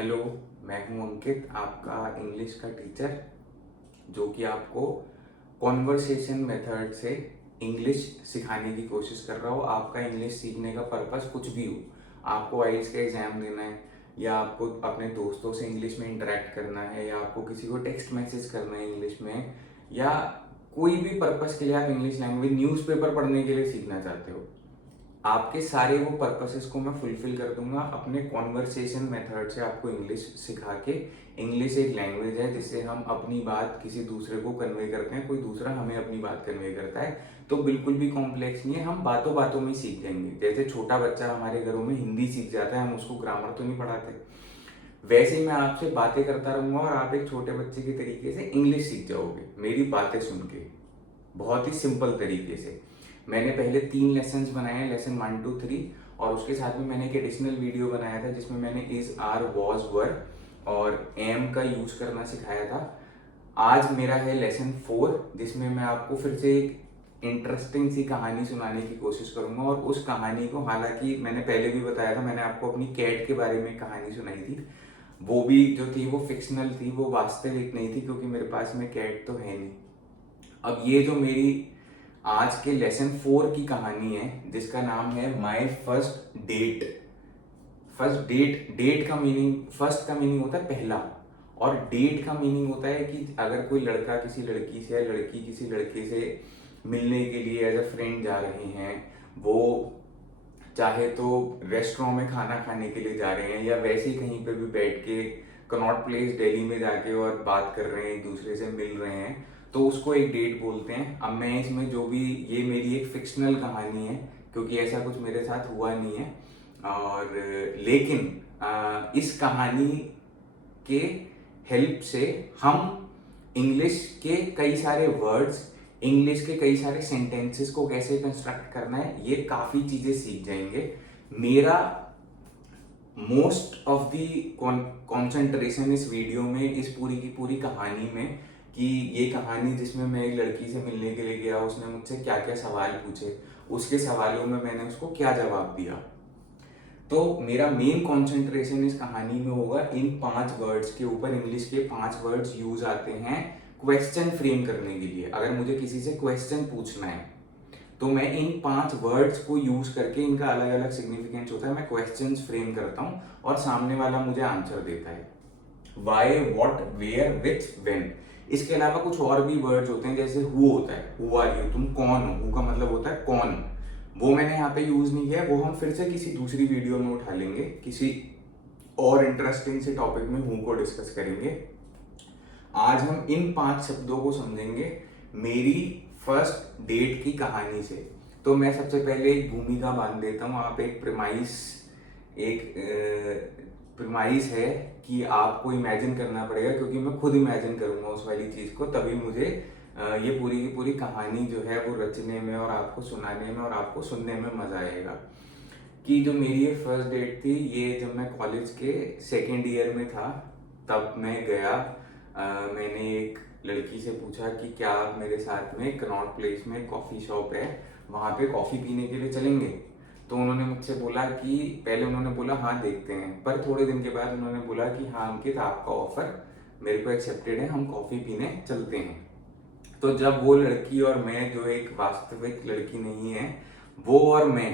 Hello, मैं हूं अंकित, आपका इंग्लिश का टीचर, जो कि आपको कॉन्वर्सेशन मेथड से इंग्लिश सिखाने की कोशिश कर रहा हूँ। आपका इंग्लिश सीखने का पर्पस कुछ भी हो, आपको आइल्स का एग्ज़ाम देना है, या आपको अपने दोस्तों से इंग्लिश में इंटरेक्ट करना है, या आपको किसी को टेक्स्ट मैसेज करना है इंग्लिश में, या कोई भी पर्पस के लिए आप इंग्लिश लैंग्वेज न्यूज़पेपर पढ़ने के लिए सीखना चाहते हो, आपके सारे वो पर्पसेस को मैं फुलफिल कर दूंगा अपने कॉन्वर्सेशन मेथड से। आपको इंग्लिश सिखा के, इंग्लिश एक लैंग्वेज है जिससे हम अपनी बात किसी दूसरे को कन्वे करते हैं, कोई दूसरा हमें अपनी बात कन्वे करता है। तो बिल्कुल भी कॉम्प्लेक्स नहीं है, हम बातों बातों में ही सीख जाएंगे। जैसे छोटा बच्चा हमारे घरों में हिंदी सीख जाता है, हम उसको ग्रामर तो नहीं पढ़ाते, वैसे ही मैं आपसे बातें करता रहूंगा और आप एक छोटे बच्चे के तरीके से इंग्लिश सीख जाओगे मेरी बातें सुन के, बहुत ही सिंपल तरीके से। मैंने पहले 3 लेसन्स बनाए हैं, लेसन 1 2 3, और उसके साथ में मैंने एक एडिशनल वीडियो बनाया था जिसमें मैंने इज आर वॉज वर और एम का यूज करना सिखाया था। आज मेरा है लेसन 4, जिसमें मैं आपको फिर से एक इंटरेस्टिंग सी कहानी सुनाने की कोशिश करूंगा। और उस कहानी को, हालांकि मैंने पहले भी बताया था, मैंने आपको अपनी कैट के बारे में कहानी सुनाई थी, वो भी जो थी वो फिक्शनल थी, वो वास्तविक नहीं थी, क्योंकि मेरे पास में कैट तो है नहीं। अब ये जो मेरी आज के लेसन 4 की कहानी है, जिसका नाम है my first date. First date, date का मीनिंग, फर्स्ट का मीनिंग होता है पहला, और डेट का मीनिंग होता है कि अगर कोई लड़का किसी लड़की से, या लड़की किसी लड़के से मिलने के लिए एज अ फ्रेंड जा रहे हैं, वो चाहे तो रेस्टोरेंट में खाना खाने के लिए जा रहे हैं, या वैसे ही कहीं पे भी बैठ के कनॉट प्लेस दिल्ली में जाके और बात कर रहे हैं, एक दूसरे से मिल रहे हैं, तो उसको एक डेट बोलते हैं। अब मैं इसमें जो भी, ये मेरी एक फिक्शनल कहानी है, क्योंकि ऐसा कुछ मेरे साथ हुआ नहीं है, और लेकिन इस कहानी के हेल्प से हम इंग्लिश के कई सारे वर्ड्स, इंग्लिश के कई सारे सेंटेंसेस को कैसे कंस्ट्रक्ट करना है, ये काफ़ी चीज़ें सीख जाएंगे। मेरा मोस्ट ऑफ दी कॉन्सेंट्रेशन इस वीडियो में, इस पूरी की पूरी कहानी में, कि ये कहानी जिसमें मैं एक लड़की से मिलने के लिए गया, उसने मुझसे क्या क्या सवाल पूछे, उसके सवालों में मैंने उसको क्या जवाब दिया। तो मेरा मेन कंसंट्रेशन इस कहानी में होगा इन 5 वर्ड्स के ऊपर। इंग्लिश के 5 वर्ड्स यूज आते हैं क्वेश्चन फ्रेम करने के लिए। अगर मुझे किसी से क्वेश्चन पूछना है, तो मैं इन 5 वर्ड्स को यूज करके, इनका अलग अलग सिग्निफिकेंस होता है, मैं क्वेश्चंस फ्रेम करता हूँ और सामने वाला मुझे आंसर देता है। Why, what, where, which, when. इसके अलावा कुछ और भी वर्ड्स होते हैं, जैसे हु होता है, हु आर यू, तुम कौन हो, हु का मतलब होता है कौन। वो मैंने यहाँ पे यूज नहीं किया, वो हम फिर से किसी दूसरी वीडियो में उठा लेंगे, किसी और इंटरेस्टिंग से टॉपिक में हु को डिस्कस करेंगे। आज हम इन 5 शब्दों को समझेंगे मेरी फर्स्ट डेट की कहानी से। तो मैं सबसे पहले एक भूमिका बांध देता हूँ। आप एक प्रेमाइस, एक प्रेमाइस है कि आपको इमेजिन करना पड़ेगा, क्योंकि मैं खुद इमेजिन करूंगा उस वाली चीज को, तभी मुझे ये पूरी की पूरी कहानी जो है वो रचने में और आपको सुनाने में और आपको सुनने में मजा आएगा। कि जो मेरी ये फर्स्ट डेट थी, ये जब मैं कॉलेज के सेकेंड ईयर में था, तब मैं गया। मैंने एक लड़की से पूछा कि क्या आप मेरे साथ में कनॉट प्लेस में कॉफ़ी शॉप है, वहाँ पे कॉफ़ी पीने के लिए चलेंगे। तो उन्होंने मुझसे बोला कि, पहले उन्होंने बोला हाँ देखते हैं, पर थोड़े दिन के बाद उन्होंने बोला कि हाँ अंकित, आपका ऑफर मेरे को एक्सेप्टेड है, हम कॉफ़ी पीने चलते हैं। तो जब वो लड़की और मैं, जो एक वास्तविक लड़की नहीं है, वो और मैं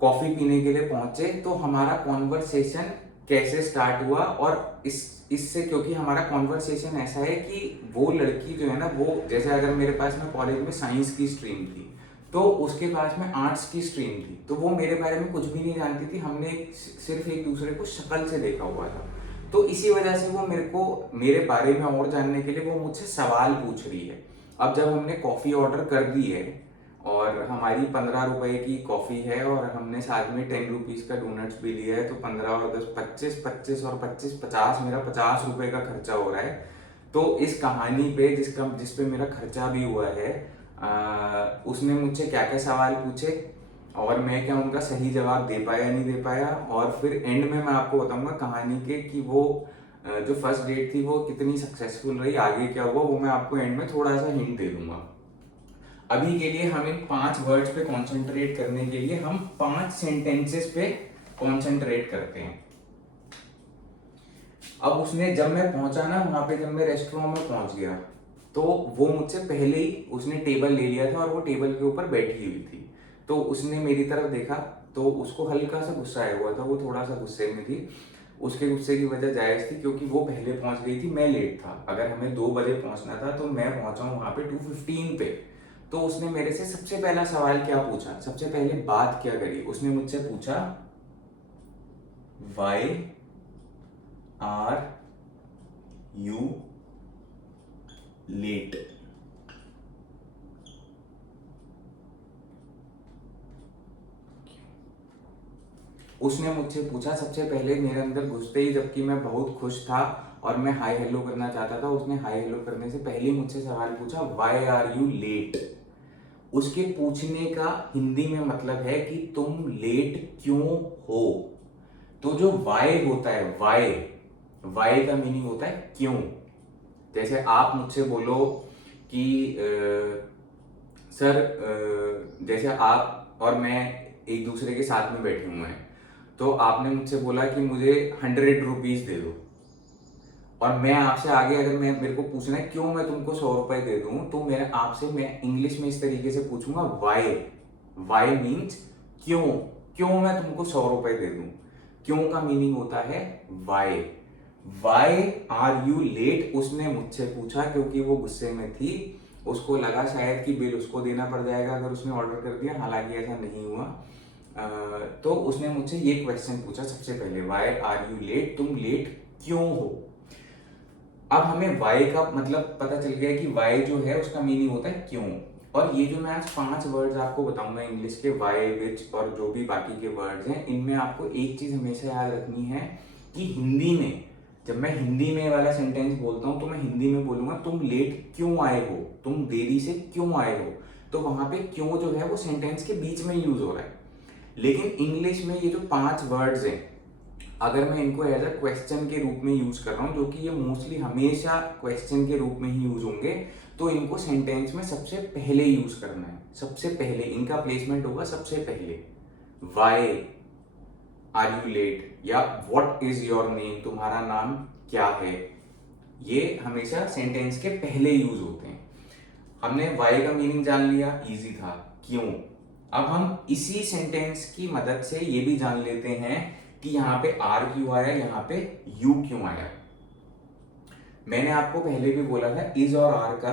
कॉफी पीने के लिए पहुंचे, तो हमारा कॉन्वर्सेशन कैसे स्टार्ट हुआ, और इससे, क्योंकि हमारा कॉन्वर्सेशन ऐसा है कि वो लड़की जो है ना, वो जैसे अगर मेरे पास में कॉलेज में साइंस की स्ट्रीम थी, तो उसके पास में आर्ट्स की स्ट्रीम थी, तो वो मेरे बारे में कुछ भी नहीं जानती थी, हमने सिर्फ एक दूसरे को शक्ल से देखा हुआ था। तो इसी वजह से वो मेरे बारे में और जानने के लिए वो मुझसे सवाल पूछ रही है। अब जब हमने कॉफी ऑर्डर कर दी है, और हमारी 15 रुपए की कॉफी है, और हमने साथ में 10 रुपीज का डोनट्स भी लिया है, तो 15 और 10 25, 25 और 25 50, मेरा 50 रुपए का खर्चा हो रहा है। तो इस कहानी पे, जिस पे मेरा खर्चा भी हुआ है, उसने मुझसे क्या क्या सवाल पूछे, और मैं क्या उनका सही जवाब दे पाया नहीं दे पाया, और फिर एंड में मैं आपको बताऊंगा कहानी के कि वो जो फर्स्ट डेट थी वो कितनी सक्सेसफुल रही, आगे क्या हुआ वो मैं आपको एंड में थोड़ा सा हिंट दे दूंगा। अभी के लिए हम इन 5 वर्ड्स पे कंसंट्रेट करने के लिए हम 5 सेंटेंसेस पे कंसंट्रेट करते हैं। अब उसने, जब मैं पहुंचा ना वहां पे, जब मैं रेस्टोरेंट में पहुंच गया, तो वो मुझसे पहले ही उसने टेबल ले लिया था और वो टेबल के ऊपर बैठी हुई थी। तो उसने मेरी तरफ देखा, तो उसको हल्का सा गुस्सा आया हुआ था, वो थोड़ा सा गुस्से में थी। उसके गुस्से की वजह जायज थी, क्योंकि वो पहले पहुंच गई थी, मैं लेट था। अगर हमें 2 बजे पहुंचना था तो मैं पहुंचा हूँ वहां पे 2:15 पे। तो उसने मेरे से सबसे पहला सवाल क्या पूछा, सबसे पहले बात क्या करी, उसने मुझसे पूछा, वाई आर यू लेट। उसने मुझसे पूछा सबसे पहले, मेरे अंदर घुसते ही, जबकि मैं बहुत खुश था और मैं हाई हेलो करना चाहता था, उसने हाई हेलो करने से पहले मुझसे सवाल पूछा, वाई आर यू लेट। उसके पूछने का हिंदी में मतलब है कि तुम लेट क्यों हो। तो जो वाई होता है, वाई, वाई का मीनिंग होता है क्यों। जैसे आप मुझसे बोलो कि सर, जैसे आप और मैं एक दूसरे के साथ में बैठे हुए हैं, तो आपने मुझसे बोला कि मुझे 100 रुपीज दे दो, और मैं आपसे आगे, अगर मैं, मेरे को पूछना है क्यों मैं तुमको 100 रुपए दे दूं, तो मैं आपसे, मैं इंग्लिश में इस तरीके से पूछूंगा, वाई। वाई मीन्स क्यों, क्यों मैं तुमको 100 रुपए दे दूं। क्यों का मीनिंग होता है why. Why are you late, उसने मुझसे पूछा क्योंकि वो गुस्से में थी। उसको लगा शायद कि बिल उसको देना पड़ जाएगा अगर उसने ऑर्डर कर दिया, हालांकि ऐसा नहीं हुआ। तो उसने मुझसे ये क्वेश्चन पूछा सबसे पहले, वाई आर यू लेट, तुम लेट क्यों हो। अब हमें वाई का मतलब पता चल गया कि वाई जो है उसका मीनिंग होता है क्यों। और ये जो मैं आज 5 वर्ड्स आपको बताऊंगा इंग्लिश के, वाई, विच और जो भी बाकी के वर्ड्स हैं, इनमें आपको एक चीज हमेशा याद रखनी है कि हिंदी में, जब मैं हिंदी में वाला सेंटेंस बोलता हूं तो मैं हिंदी में बोलूंगा, तुम लेट क्यों आए हो, तुम देरी से क्यों आए हो। तो वहां पे क्यों जो है वो सेंटेंस के बीच में यूज हो रहा है। लेकिन इंग्लिश में ये जो 5 वर्ड्स हैं, अगर मैं इनको एज अ क्वेश्चन के रूप में यूज कर रहा हूं, जो कि ये मोस्टली हमेशा क्वेश्चन के रूप में ही यूज होंगे, तो इनको सेंटेंस में सबसे पहले यूज करना है। सबसे पहले इनका प्लेसमेंट होगा सबसे पहले। वाई आर यू लेट, या व्हाट इज योर नेम, तुम्हारा नाम क्या है, ये हमेशा सेंटेंस के पहले यूज होते हैं। हमने वाई का मीनिंग जान लिया, इजी था। क्यों, अब हम इसी सेंटेंस की मदद से ये भी जान लेते हैं कि यहां पे आर क्यों आया, यहां पे यू क्यों आया। मैंने आपको पहले भी बोला था इज और आर का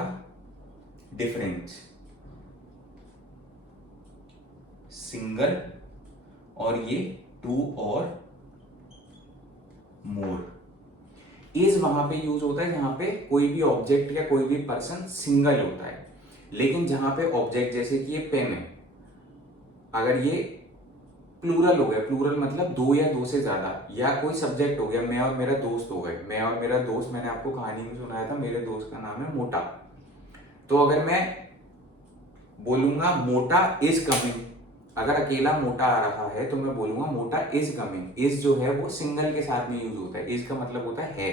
डिफरेंस, सिंगल और ये टू और मोर। इज वहां पे यूज होता है जहां पे कोई भी ऑब्जेक्ट या कोई भी पर्सन सिंगल होता है। लेकिन जहां पे ऑब्जेक्ट, जैसे कि ये पेन है, अगर ये प्लूरल हो गया, प्लूरल मतलब 2 या 2 से ज्यादा, या कोई सब्जेक्ट हो गया, मैं और मेरा दोस्त हो गए, मैं और मेरा दोस्त, मैंने आपको कहानी में सुनाया था, मेरे दोस्त का नाम है मोटा। तो अगर मैं बोलूंगा मोटा इज कमिंग, अगर अकेला मोटा आ रहा है तो मैं बोलूंगा मोटा इज कमिंग। इज जो है वो सिंगल के साथ में यूज होता है, इज का मतलब होता है।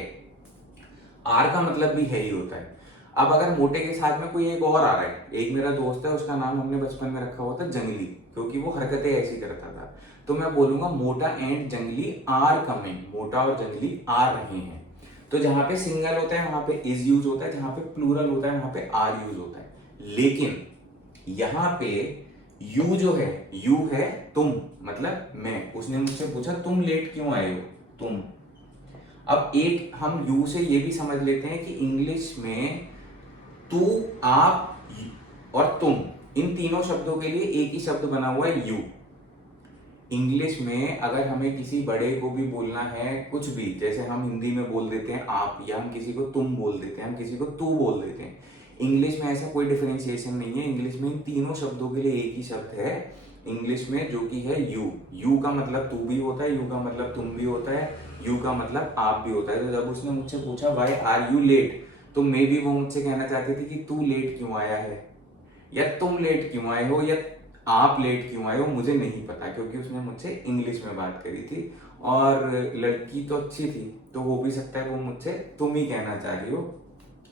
आर का मतलब भी है ही होता है। अब अगर मोटे के साथ में कोई एक और आ रहा है, एक मेरा दोस्त है, उसका नाम हमने बचपन में रखा हुआ था जंगली, क्योंकि वो हरकतें ऐसी करता था, तो मैं बोलूंगा मोटा एंड जंगली आर कमिंग, मोटा और जंगली आ रहे हैं। तो जहां पे सिंगल होता है वहां पे इज यूज होता है, जहां पे प्लूरल होता है वहां पे आर यूज होता है। लेकिन यहां पे यू जो है, यू है तुम, मतलब मैं। उसने मुझसे पूछा तुम लेट क्यों आए हो, तुम। अब एक हम यू से ये भी समझ लेते हैं कि इंग्लिश में तू, आप और तुम, इन तीनों शब्दों के लिए एक ही शब्द बना हुआ है, यू। इंग्लिश में अगर हमें किसी बड़े को भी बोलना है कुछ भी, जैसे हम हिंदी में बोल देते हैं आप, या हम किसी को तुम बोल देते हैं, हम किसी को तू बोल देते हैं, इंग्लिश में ऐसा कोई डिफरेंशिएशन नहीं है। इंग्लिश में इन तीनों शब्दों के लिए एक ही शब्द है इंग्लिश में, जो कि है यू। यू का मतलब तू भी होता है, यू का मतलब तुम भी होता है, यू का मतलब आप भी होता है। तो जब उसने मुझसे पूछा वाई आर यू लेट, तो मे भी वो मुझसे कहना चाहती थी कि तू लेट क्यों आया है, या तुम लेट क्यों आए हो, या आप लेट क्यों आए हो, मुझे नहीं पता, क्योंकि उसने मुझसे इंग्लिश में बात करी थी। और लड़की तो अच्छी थी, तो हो भी सकता है वो मुझसे तुम ही कहना चाह रही हो,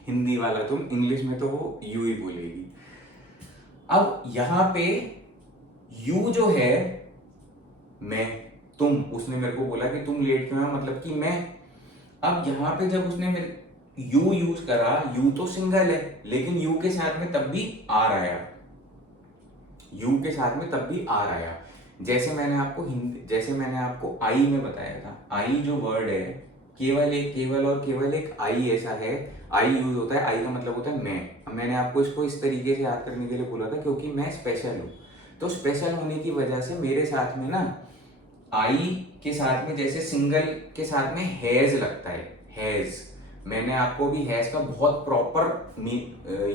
हिंदी वाला तुम, इंग्लिश में तो वो यू ही बोलेगी। अब यहां पे यू जो है, मैं, तुम, उसने मेरे को बोला कि तुम लेट क्यों आए, मतलब कि मैं। अब यहाँ पे जब उसने मेरे यू यूज करा, यू तो सिंगल है लेकिन यू के साथ में तब भी आर आया, यू के साथ में तब भी आर आया। जैसे मैंने आपको आई में बताया था, आई जो वर्ड है केवल एक आई ऐसा है, आई यूज होता है, आई का मतलब होता है मैं। अब मैंने आपको इसको इस तरीके से याद करने के लिए बोला था क्योंकि मैं स्पेशल हूँ, तो स्पेशल होने की वजह से मेरे साथ में ना आई के साथ में जैसे सिंगल के साथ में हैज लगता है, हैज। मैंने आपको भी हैज का बहुत प्रॉपर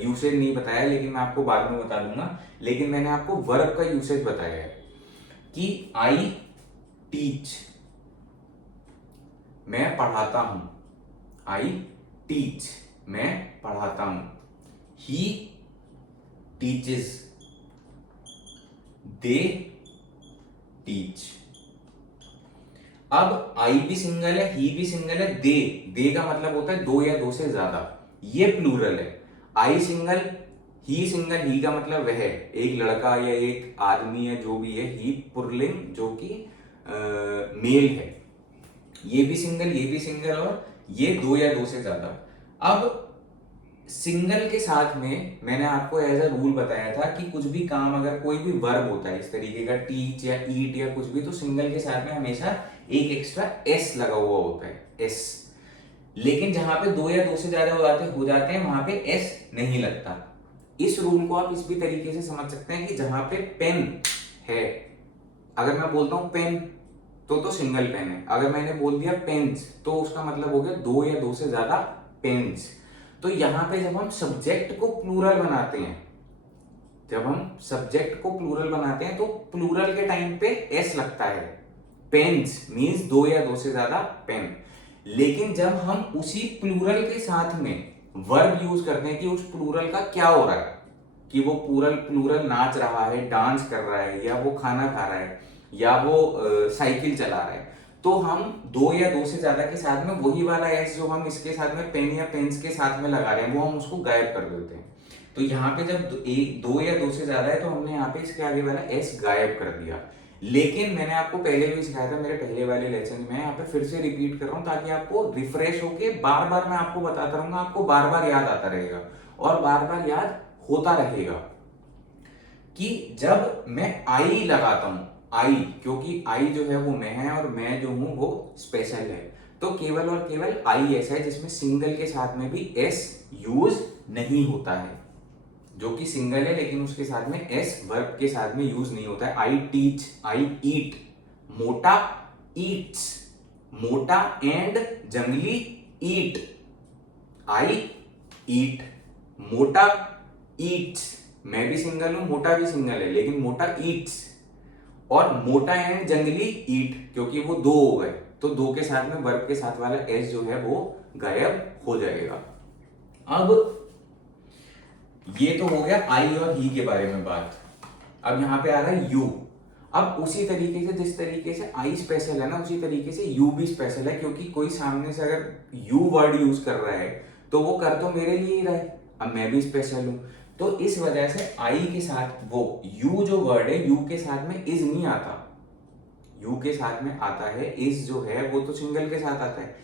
यूसेज नहीं बताया, लेकिन मैं आपको बाद में बता दूंगा। लेकिन मैंने आपको वर्ब का यूसेज बताया है कि आई टीच, मैं पढ़ाता हूं, आई टीच, मैं पढ़ाता हूं। He teaches, they teach. अब आई भी सिंगल है, ही भी सिंगल है, दे का मतलब होता है दो या दो से ज्यादा, ये प्लूरल है। आई सिंगल, ही सिंगल, ही का मतलब वह एक लड़का या एक आदमी है जो भी है, ही पुल्लिंग जो कि मेल है। ये भी सिंगल और ये दो या दो से ज्यादा। अब सिंगल के साथ में मैंने आपको एज अ रूल बताया था कि कुछ भी काम, अगर कोई भी वर्ब होता है इस तरीके का, टीच या ईट या कुछ भी, तो सिंगल के साथ में हमेशा एक एक्स्ट्रा एस लगा हुआ होता है, एस। लेकिन जहां पे दो या दो से ज्यादा हो जाते हैं वहां पे एस नहीं लगता। इस रूल को आप इस भी तरीके से समझ सकते हैं कि जहां पे पेन है, अगर मैं बोलता हूं पेन तो सिंगल पेन है। अगर मैंने बोल दिया पेन्स तो उसका मतलब हो गया दो या दो से ज्यादा पेन्स। तो यहां पे जब हम सब्जेक्ट को प्लूरल बनाते हैं, तो प्लूरल के टाइम पे एस लगता है। पेन्स मींस दो या दो से ज्यादा पेन। लेकिन जब हम उसी प्लूरल के साथ में वर्ब यूज करते हैं कि उस प्लूरल का क्या हो रहा है, कि वो प्लूरल नाच रहा है, डांस कर रहा है, या वो खाना खा रहा है, या वो साइकिल चला रहा है, तो हम दो या दो से ज्यादा के साथ में वही वाला एस जो हम इसके साथ में पेन या पेन्स के साथ में लगा रहे हैं वो हम उसको गायब कर देते हैं। तो यहाँ पे जब दो या दो से ज्यादा है तो हमने यहाँ पे इसके आगे वाला एस गायब कर दिया। लेकिन मैंने आपको पहले भी सिखाया था मेरे पहले वाले लेसन में, यहाँ पे फिर से रिपीट कर रहा हूँ ताकि आपको रिफ्रेश होके बार बार मैं आपको बताता रहूंगा, आपको बार बार याद आता रहेगा और बार बार याद होता रहेगा कि जब मैं आई लगाता हूं, आई, क्योंकि आई जो है वो मैं है और मैं जो हूं वो स्पेशल है, तो केवल और केवल आई ऐसा है जिसमें सिंगल के साथ में भी एस यूज नहीं होता है, जो कि सिंगल है लेकिन उसके साथ में एस वर्ब के साथ में यूज नहीं होता है। आई टीच, आई ईट, मोटा ईट्स, मोटा एंड जंगली ईट, आई ईट, मोटा ईट्स। मैं भी सिंगल हूं, मोटा भी सिंगल है, लेकिन मोटा ईट्स, और मोटा एंड जंगली ईट, क्योंकि वो दो हो गए तो दो के साथ में वर्ब के साथ वाला एस जो है वो गायब हो जाएगा। अब ये तो हो गया आई और ही के बारे में बात। अब यहां पे आ रहा है यू। अब उसी तरीके से जिस तरीके से आई स्पेशल है ना, उसी तरीके से यू भी स्पेशल है, क्योंकि कोई सामने से अगर यू वर्ड यूज कर रहा है तो वो कर तो मेरे लिए ही रहा है, अब मैं भी स्पेशल हूं, तो इस वजह से आई के साथ वो यू जो वर्ड है, यू के साथ में इज नहीं आता, यू के साथ में आता है इज, जो है वो तो सिंगल के साथ आता है,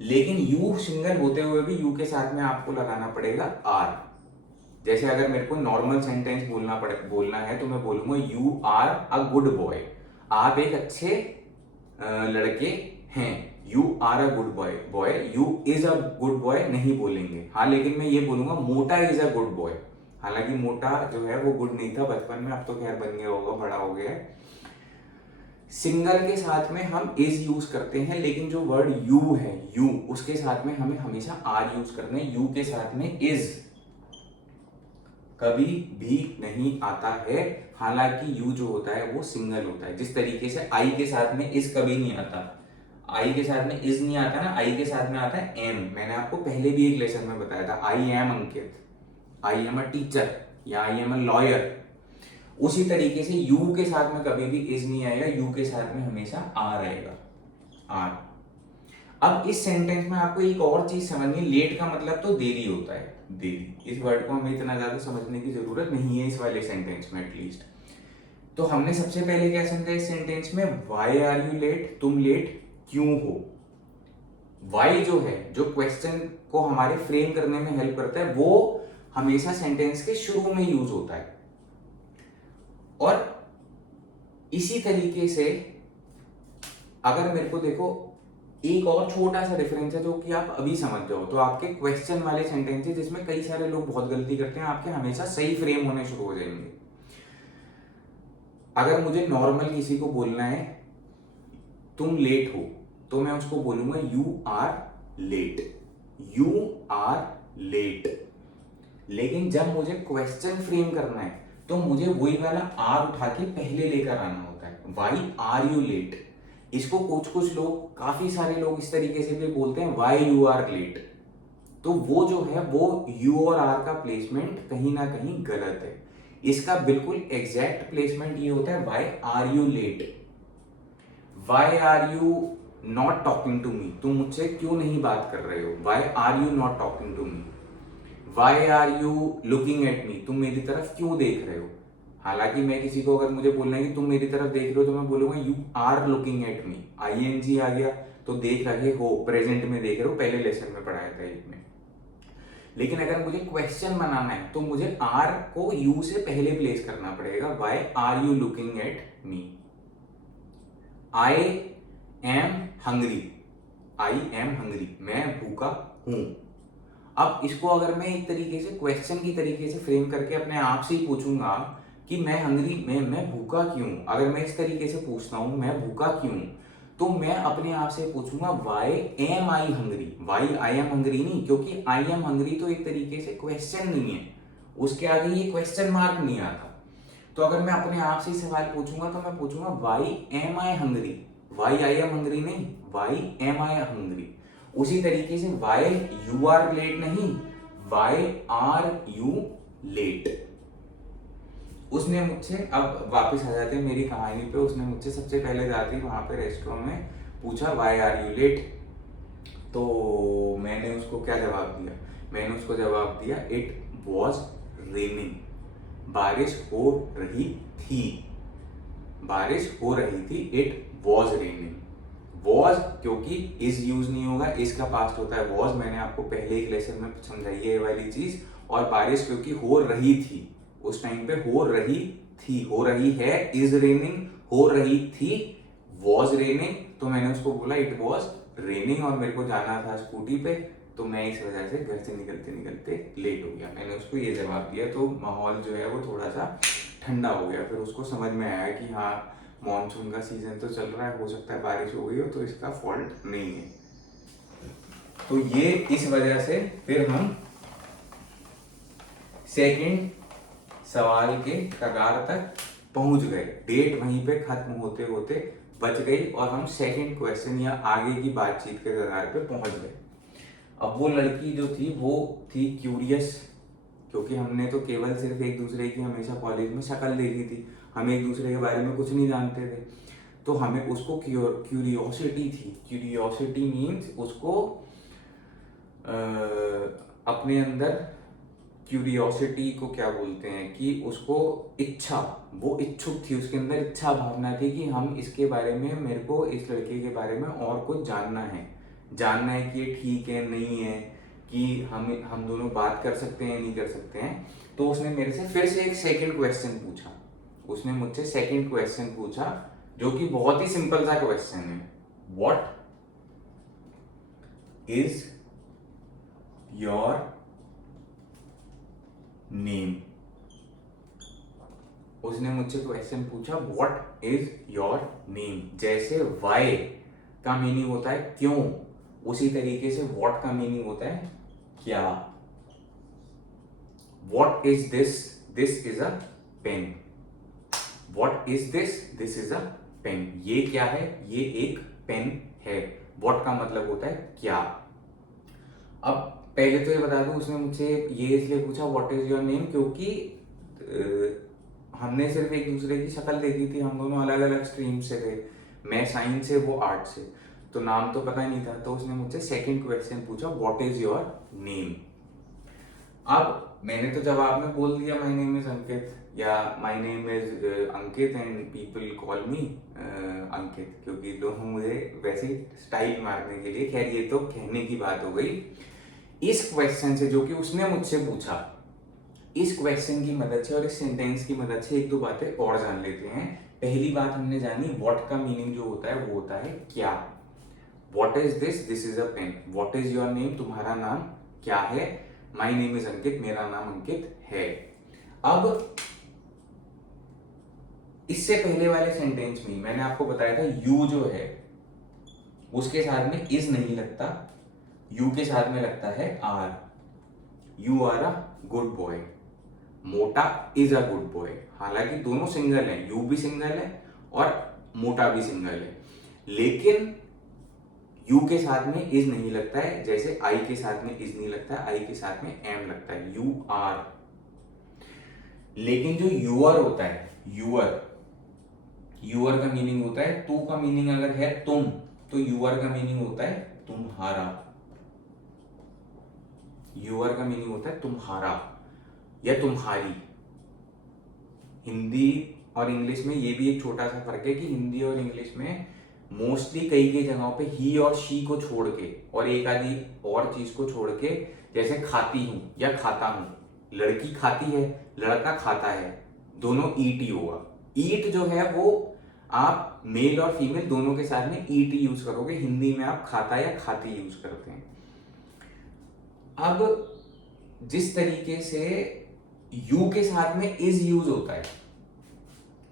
लेकिन यू सिंगल होते हुए भी यू के साथ में आपको लगाना पड़ेगा आर। जैसे अगर मेरे को नॉर्मल सेंटेंस बोलना है तो मैं बोलूंगा you are a good boy, आप एक अच्छे लड़के हैं, you are a good boy, you is a good boy नहीं बोलेंगे। हाँ, लेकिन मैं ये बोलूंगा मोटा इज अ गुड बॉय, हालांकि मोटा जो है वो गुड नहीं था बचपन में, अब तो खैर बन गया होगा, बड़ा हो गया है। सिंगल के साथ में हम इज यूज करते हैं, लेकिन जो वर्ड यू है, यू, उसके साथ में हमें हमेशा आर यूज करना है, यू के साथ में इज कभी भी नहीं आता है, हालांकि यू जो होता है वो सिंगल होता है। जिस तरीके से आई के साथ में इज कभी नहीं आता, आई के साथ में इज नहीं आता ना, आई के साथ में आता है एम। मैंने आपको पहले भी एक लेसन में बताया था, I am Ankit, I am a teacher, या आई एम अ लॉयर। उसी तरीके से यू के साथ में कभी भी इज नहीं आएगा, यू के साथ में हमेशा आर आएगा, आर। अब इस सेंटेंस में आपको एक और चीज समझनी, लेट का मतलब तो देरी होता है, देरी। इस वर्ड को हमें इतना ज्यादा समझने की जरूरत नहीं है इस वाले सेंटेंस में एटलीस्ट। तो हमने सबसे पहले क्या समझा इस सेंटेंस में, वाई आर यू लेट, तुम लेट क्यों हो, वाई जो है, जो क्वेश्चन को हमारे फ्रेम करने में हेल्प करता है, वो हमेशा सेंटेंस के शुरू में यूज होता है। और इसी तरीके से अगर मेरे को देखो, एक और छोटा सा डिफरेंस है जो कि आप अभी समझ जाओ, तो आपके क्वेश्चन वाले सेंटेंसेस जिसमें कई सारे लोग बहुत गलती करते हैं, आपके हमेशा सही फ्रेम होने शुरू हो जाएंगे। अगर मुझे नॉर्मल किसी को बोलना है तुम लेट हो, तो मैं उसको बोलूंगा you are late, you are late. लेकिन जब मुझे क्वेश्चन फ्रेम करना है तो मुझे वही वाला आर उठा के पहले लेकर आना होता है, वाई आर यू लेट। इसको कुछ लोग, काफी सारे लोग इस तरीके से भी बोलते हैं वाई यू आर लेट। तो वो जो है वो यू और आर का प्लेसमेंट कहीं ना कहीं गलत है। इसका बिल्कुल एग्जैक्ट प्लेसमेंट ये होता है why are you late, why are you not talking to me, तुम मुझसे क्यों नहीं बात कर रहे हो, why are you not talking to me, why are you looking at me, तुम मेरी तरफ क्यों देख रहे हो। हालांकि मैं किसी को अगर मुझे बोलना है कि तुम मेरी तरफ देख रहे हो, तो मैं बोलूंगा you are looking at me, ING आ गया तो देख रहे हो, प्रेजेंट में देख रहे हो, पहले लेसन में पढ़ाया था एक में। लेकिन अगर मुझे क्वेश्चन बनाना है तो मुझे आर को यू से पहले प्लेस करना पड़ेगा, why are you looking at me, I am hungry, I am hungry, मैं भूखा हूं। अब इसको अगर मैं एक तरीके से क्वेश्चन की तरीके से फ्रेम करके अपने आप से ही पूछूंगा कि मैं हंग्री, मैं भूखा क्यों, अगर मैं इस तरीके से पूछता हूं मैं भूखा क्यों, तो मैं अपने आप से पूछूंगा why am I hungry, why I am hungry नहीं, क्योंकि आई एम हंग्री तो एक तरीके से क्वेश्चन नहीं है, उसके आगे ये क्वेश्चन मार्क नहीं आता। तो अगर मैं अपने आप से सवाल पूछूंगा तो मैं पूछूंगा why am I hungry, why I am hungry नहीं, वाई एम आई हंग्री। उसी तरीके से वाई यू आर लेट नहीं, वाई आर यू लेट। उसने मुझसे, अब वापस आ जाते हैं मेरी कहानी पे, उसने मुझसे सबसे पहले जाती वहां पे रेस्टोरेंट में पूछा वाई आर यू लेट, तो मैंने उसको क्या जवाब दिया, मैंने उसको जवाब दिया इट वॉज रेनिंग, बारिश हो रही थी, बारिश हो रही थी, इट वॉज रेनिंग। वॉज क्योंकि इज यूज नहीं होगा, इसका पास्ट होता है वॉज, मैंने आपको पहले एक लेसन में समझाई है ये वाली चीज। और बारिश क्योंकि हो रही थी, उस टाइम पे हो रही थी, हो रही है इज रेनिंग, हो रही थी वॉज रेनिंग, तो मैंने उसको बोला इट वॉज रेनिंग। और मेरे को जाना था स्कूटी पे, तो मैं इस वजह से घर से निकलते निकलते लेट हो गया, मैंने उसको ये जवाब दिया। तो माहौल जो है वो थोड़ा सा ठंडा हो गया, फिर उसको समझ में आया कि हाँ मॉनसून का सीजन तो चल रहा है, हो सकता है बारिश हो गई हो, तो इसका फॉल्ट नहीं है। तो ये इस वजह से फिर हम सेकंड सवाल के कगार तक पहुंच गए, डेट वहीं पे खत्म होते होते बच गई और हम सेकंड क्वेश्चन या आगे की बातचीत के कगार पे पहुंच गए। अब वो लड़की जो थी वो थी क्यूरियस, क्योंकि हमने तो केवल सिर्फ एक दूसरे की हमेशा कॉलेज में शक्ल देखी थी, हम एक दूसरे के बारे में कुछ नहीं जानते थे, तो हमें उसको क्यूरियोसिटी थी। क्यूरियोसिटी मीन्स उसको अपने अंदर, क्यूरियोसिटी को क्या बोलते हैं कि उसको इच्छा, वो इच्छुक थी, उसके अंदर इच्छा भावना थी कि हम इसके बारे में, मेरे को इस लड़के के बारे में और कुछ जानना है, जानना है कि ये ठीक है नहीं है, कि हम दोनों बात कर सकते हैं नहीं कर सकते हैं। तो उसने मेरे से फिर से एक सेकंड क्वेश्चन पूछा, उसने मुझसे सेकंड क्वेश्चन पूछा जो कि बहुत ही सिंपल सा क्वेश्चन है, व्हाट इज योर नेम। उसने मुझसे क्वेश्चन पूछा व्हाट इज योर नेम, जैसे वाई का मीनिंग होता है क्यों, उसी तरीके से व्हाट का मीनिंग होता है क्या। What is this, this is a pen, what is this, this is a pen, ये क्या है, ये एक पेन है। व्हाट का मतलब होता है क्या। अब पहले तो ये बता दूं, उसने मुझसे ये इसलिए पूछा व्हाट इज योर नेम क्योंकि हमने सिर्फ एक दूसरे की शक्ल देखी थी, हम दोनों अलग अलग स्ट्रीम से थे, मैं साइंस से वो आर्ट से, तो नाम तो पता नहीं था। तो उसने मुझसे सेकंड क्वेश्चन पूछा व्हाट इज योर नेम। अब मैंने तो जवाब में बोल दिया माय नेम इज अंकित, या my name is Ankit and people call me Ankit, क्योंकि लोग मुझे वैसे स्टाइल मारने के लिए, खैर ये तो कहने की बात हो गई। इस क्वेश्चन से जो कि उसने मुझसे पूछा, इस क्वेश्चन की मदद से और इस सेंटेंस की मदद से एक दो बातें और जान लेते हैं। पहली बात हमने जानी, व्हाट का मीनिंग जो होता है वो होता है क्या। What is this, this is a pen. What is your name, तुम्हारा नाम क्या है। माय नेम इज अंकित, मेरा नाम अंकित है। अब इससे पहले वाले सेंटेंस में मैंने आपको बताया था यू जो है उसके साथ में इज नहीं लगता, यू के साथ में लगता है are. You are a good boy, मोटा इज अ गुड बॉय। हालांकि दोनों सिंगल हैं, यू भी सिंगल है और मोटा भी सिंगल है, लेकिन यू के साथ में इज नहीं लगता है, जैसे आई के साथ में इज नहीं लगता है, आई के साथ में एम लगता है, यू आर। लेकिन जो यूअर होता है, यूअर, यूअर का मीनिंग होता है, तू का मीनिंग अगर है तुम, तो यूअर का मीनिंग होता है तुम्हारा। यूअर का मीनिंग होता है तुम्हारा या तुम्हारी। हिंदी और इंग्लिश में ये भी एक छोटा सा फर्क है कि हिंदी और इंग्लिश में मोस्टली कई कई जगहों पे ही और शी को छोड़ के और एक आधी और चीज को छोड़ के, जैसे खाती हूं या खाता हूं, लड़की खाती है, लड़का खाता है, दोनों ईट ही होगा। ईट जो है वो आप मेल और फीमेल दोनों के साथ में ईट यूज करोगे, हिंदी में आप खाता या खाती यूज करते हैं। अब जिस तरीके से यू के साथ में इज यूज होता है,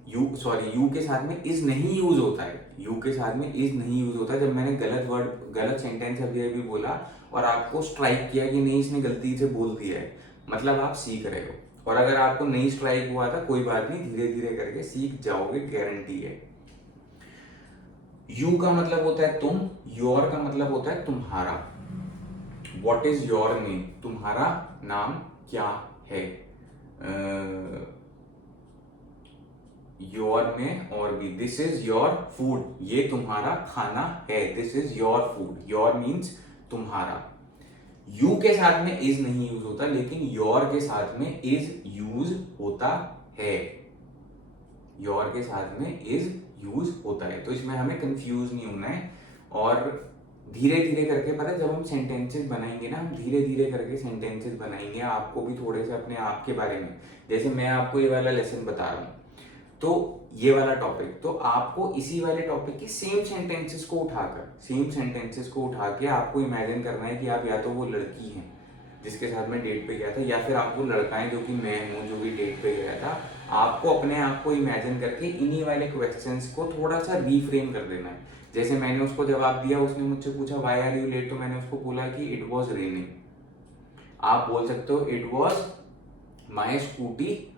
यू के साथ में इज नहीं यूज होता है, यू के साथ में इज नहीं यूज होता है। जब मैंने गलत वर्ड, गलत सेंटेंस अभी अभी बोला और आपको स्ट्राइक किया कि नहीं इसने गलती से बोल दिया है, मतलब आप सीख रहे हो। और अगर आपको नहीं स्ट्राइक हुआ था कोई बात नहीं, धीरे धीरे करके सीख जाओगे, गारंटी है। यू का मतलब होता है तुम, योर का मतलब होता है तुम्हारा। व्हाट इज योर नेम, तुम्हारा नाम क्या है। योर में और भी, दिस इज योर फूड, ये तुम्हारा खाना है, this is your food. Your means तुम्हारा। यू के साथ में इज नहीं यूज होता, लेकिन योर के साथ में इज यूज होता है। योर के साथ में इज यूज होता है, तो इसमें हमें कंफ्यूज नहीं होना है। और धीरे धीरे करके, पता है जब हम सेंटेंसेस बनाएंगे ना, हम धीरे धीरे करके सेंटेंसेस बनाएंगे, आपको भी थोड़े से अपने आप के बारे में, जैसे मैं आपको ये वाला लेसन बता रहा हूँ, तो ये वाला टॉपिक, तो आपको इसी वाले टॉपिक की सेम सेंटेंसेस को उठा के आपको इमेजिन करना है कि आप या तो वो लड़की हैं जिसके साथ मैं डेट पे गया था, या फिर आप वो लड़का है जो कि मैं हूँ जो भी डेट पे गया था। आपको अपने आप को इमेजिन करके इन्हीं वाले क्वेश्चंस को थोड़ा सा रीफ्रेम कर देना है। जैसे मैंने उसको जवाब दिया, उसने मुझसे पूछा व्हाई आर यू लेट, तो मैंने उसको बोला कि इट वॉज रेनिंग। आप बोल सकते हो it was my scooty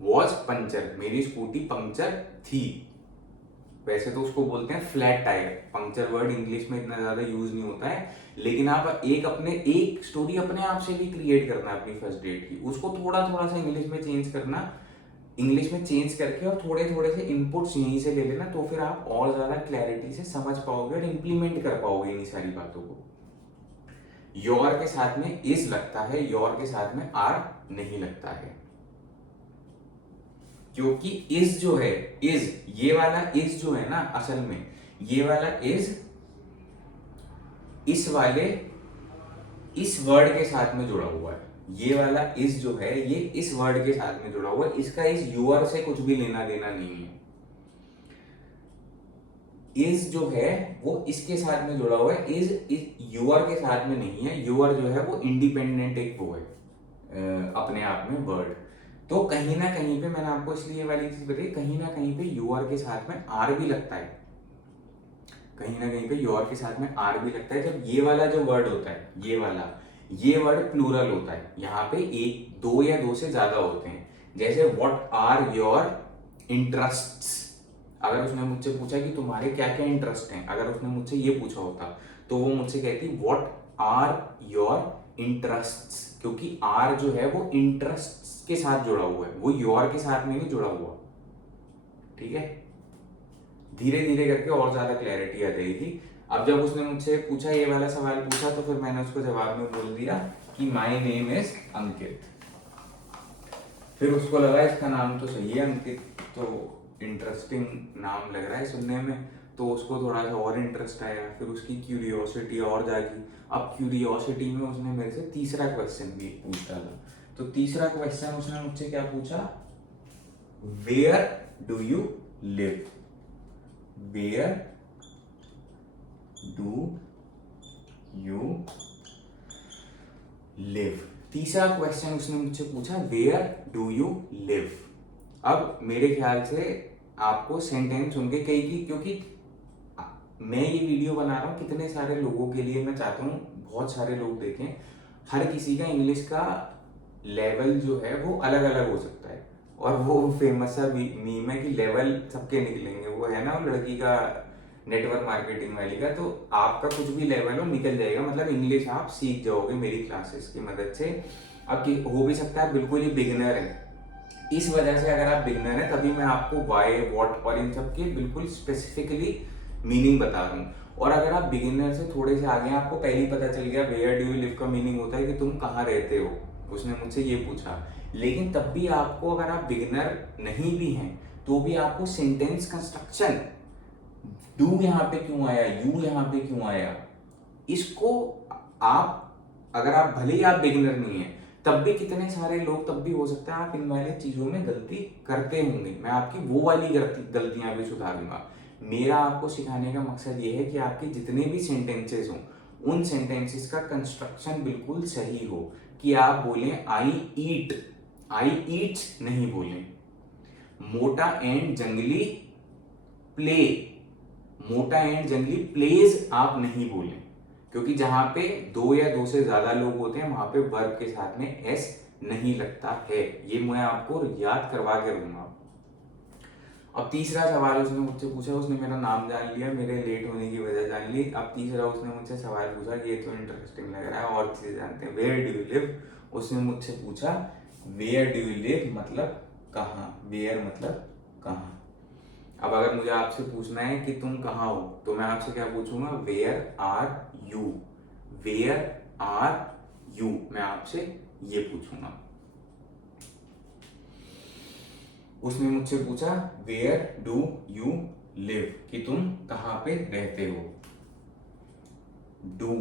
was puncture, मेरी स्कूटी पंक्चर थी। वैसे तो उसको बोलते हैं flat tyre, puncture word English में इतना ज्यादा यूज नहीं होता है, लेकिन आप एक स्टोरी अपने आप से भी क्रिएट करना अपनी फर्स्ट डेट की, उसको थोड़ा थोड़ा सा इंग्लिश में चेंज करना, इंग्लिश में चेंज करके और थोड़े थोड़े से इनपुट्स यहीं से ले लेना, तो फिर आप और ज्यादा क्लैरिटी से समझ पाओगे और इंप्लीमेंट कर पाओगे इन्हीं सारी बातों को। योर के साथ में इज लगता है, योर के साथ में आर नहीं लगता है, क्योंकि इज जो है, इज, ये वाला इज जो है ना, असल में ये वाला इज इस वर्ड के साथ में जुड़ा हुआ है। ये वाला इज जो है ये इस वर्ड के साथ में जुड़ा हुआ है, इसका इज यूअर से कुछ भी लेना देना नहीं है। इज जो है वो इसके साथ में जुड़ा हुआ है, इज यूअर के साथ में नहीं है। यूअर जो है वो इंडिपेंडेंट एक वो है अपने आप में वर्ड। तो कहीं ना कहीं पे, मैंने आपको इसलिए ये वाली चीज बताई, कहीं ना कहीं पे यूआर के साथ में आर भी लगता है, कहीं ना कहीं पे यूआर के साथ में आर भी लगता है। जब ये वाला जो वर्ड होता है, ये वर्ड प्लूरल होता है, यहाँ पे एक, दो या दो से ज्यादा होते हैं। जैसे व्हाट आर योर इंटरेस्ट्स, अगर उसने मुझसे पूछा कि तुम्हारे क्या क्या इंटरेस्ट हैं, अगर उसने मुझसे ये पूछा होता तो वो मुझसे कहती व्हाट आर योर इंटरेस्ट्स, क्योंकि आर जो है वो इंटरेस्ट के साथ जुड़ा हुआ है, वो योर के साथ में नहीं जुड़ा हुआ। ठीक है, धीरे धीरे करके और ज्यादा क्लैरिटी आ जाएगी। अब जब उसने मुझसे पूछा, ये वाला सवाल पूछा, तो फिर मैंने उसको जवाब में बोल दिया कि माय नेम इज अंकित। फिर उसको लगा इसका नाम तो सही है अंकित, तो इंटरेस्टिंग नाम लग रहा है सुनने में, तो उसको थोड़ा सा और इंटरेस्ट आया, फिर उसकी क्यूरियोसिटी और जागी। अब क्यूरियोसिटी में उसने मेरे से तीसरा क्वेश्चन भी पूछ डाला। तो तीसरा क्वेश्चन उसने मुझसे क्या पूछा, where do you live, where do you live. तीसरा क्वेश्चन उसने मुझसे पूछा, वेयर डू यू लिव। अब मेरे ख्याल से आपको सेंटेंस सुन के कई की, क्योंकि मैं ये वीडियो बना रहा हूँ कितने सारे लोगों के लिए, मैं चाहता हूँ बहुत सारे लोग देखें। हर किसी का इंग्लिश का लेवल जो है वो अलग अलग हो सकता है, और वो फेमस सा मीम है कि लेवल सबके निकलेंगे, वो है ना वो लड़की का नेटवर्क मार्केटिंग वाली का। तो आपका कुछ भी लेवल हो निकल जाएगा, मतलब इंग्लिश आप सीख जाओगे मेरी क्लासेस की मदद से। अब हो भी सकता है बिल्कुल ही बिगिनर है, इस वजह से अगर आप बिगिनर हैं तभी मैं आपको वाई व्हाट और इन सब के बिल्कुल स्पेसिफिकली मीनिंग बता रहा हूँ। और अगर आप बिगिनर से थोड़े से आगे, आपको पहले ही पता चल गया वेयर डू यू लिव का मीनिंग होता है कि तुम कहाँ रहते हो, उसने मुझसे ये पूछा। लेकिन तब भी आपको, अगर आप बिगिनर नहीं भी हैं तो भी आपको सेंटेंस कंस्ट्रक्शन, डू यहाँ पे क्यों आया, यू यहाँ पे क्यों आया, इसको आप, अगर आप भले ही आप बिगिनर नहीं है तब भी कितने सारे लोग, तब भी हो सकता है आप इन वाली चीजों में गलती करते होंगे, मैं आपकी वो वाली गलतियां भी सुधारूंगा। मेरा आपको सिखाने का मकसद ये है कि आपके जितने भी सेंटेंसेस हों उन सेंटेंसेस का कंस्ट्रक्शन बिल्कुल सही हो, कि आप बोलें आई ईट, आई ईट्स नहीं बोलें। मोटा एंड जंगली प्ले, मोटा एंड जंगली प्लेज आप नहीं बोलें, क्योंकि जहां पे दो या दो से ज्यादा लोग होते हैं वहां पे वर्ब के साथ में एस नहीं लगता है, ये मैं आपको याद करवा के दूंगा। अब तीसरा सवाल उसने मुझसे पूछा, उसने मेरा नाम जान लिया, मेरे लेट होने की वजह जान ली। अब तीसरा उसने मुझसे सवाल पूछा, ये तो इंटरेस्टिंग लग रहा है, और चीजें जानते हैं। वेयर डू यू लिव, उसने मुझसे पूछा वेयर डू यू लिव मतलब कहाँ, वेयर मतलब कहाँ। अब अगर मुझे आपसे पूछना है कि तुम कहाँ हो, तो मैं आपसे क्या पूछूंगा, where are you, where are you, मैं आपसे ये पूछूंगा। उसने मुझसे पूछा वेयर डू यू लिव, कि तुम कहाँ पे रहते हो, do,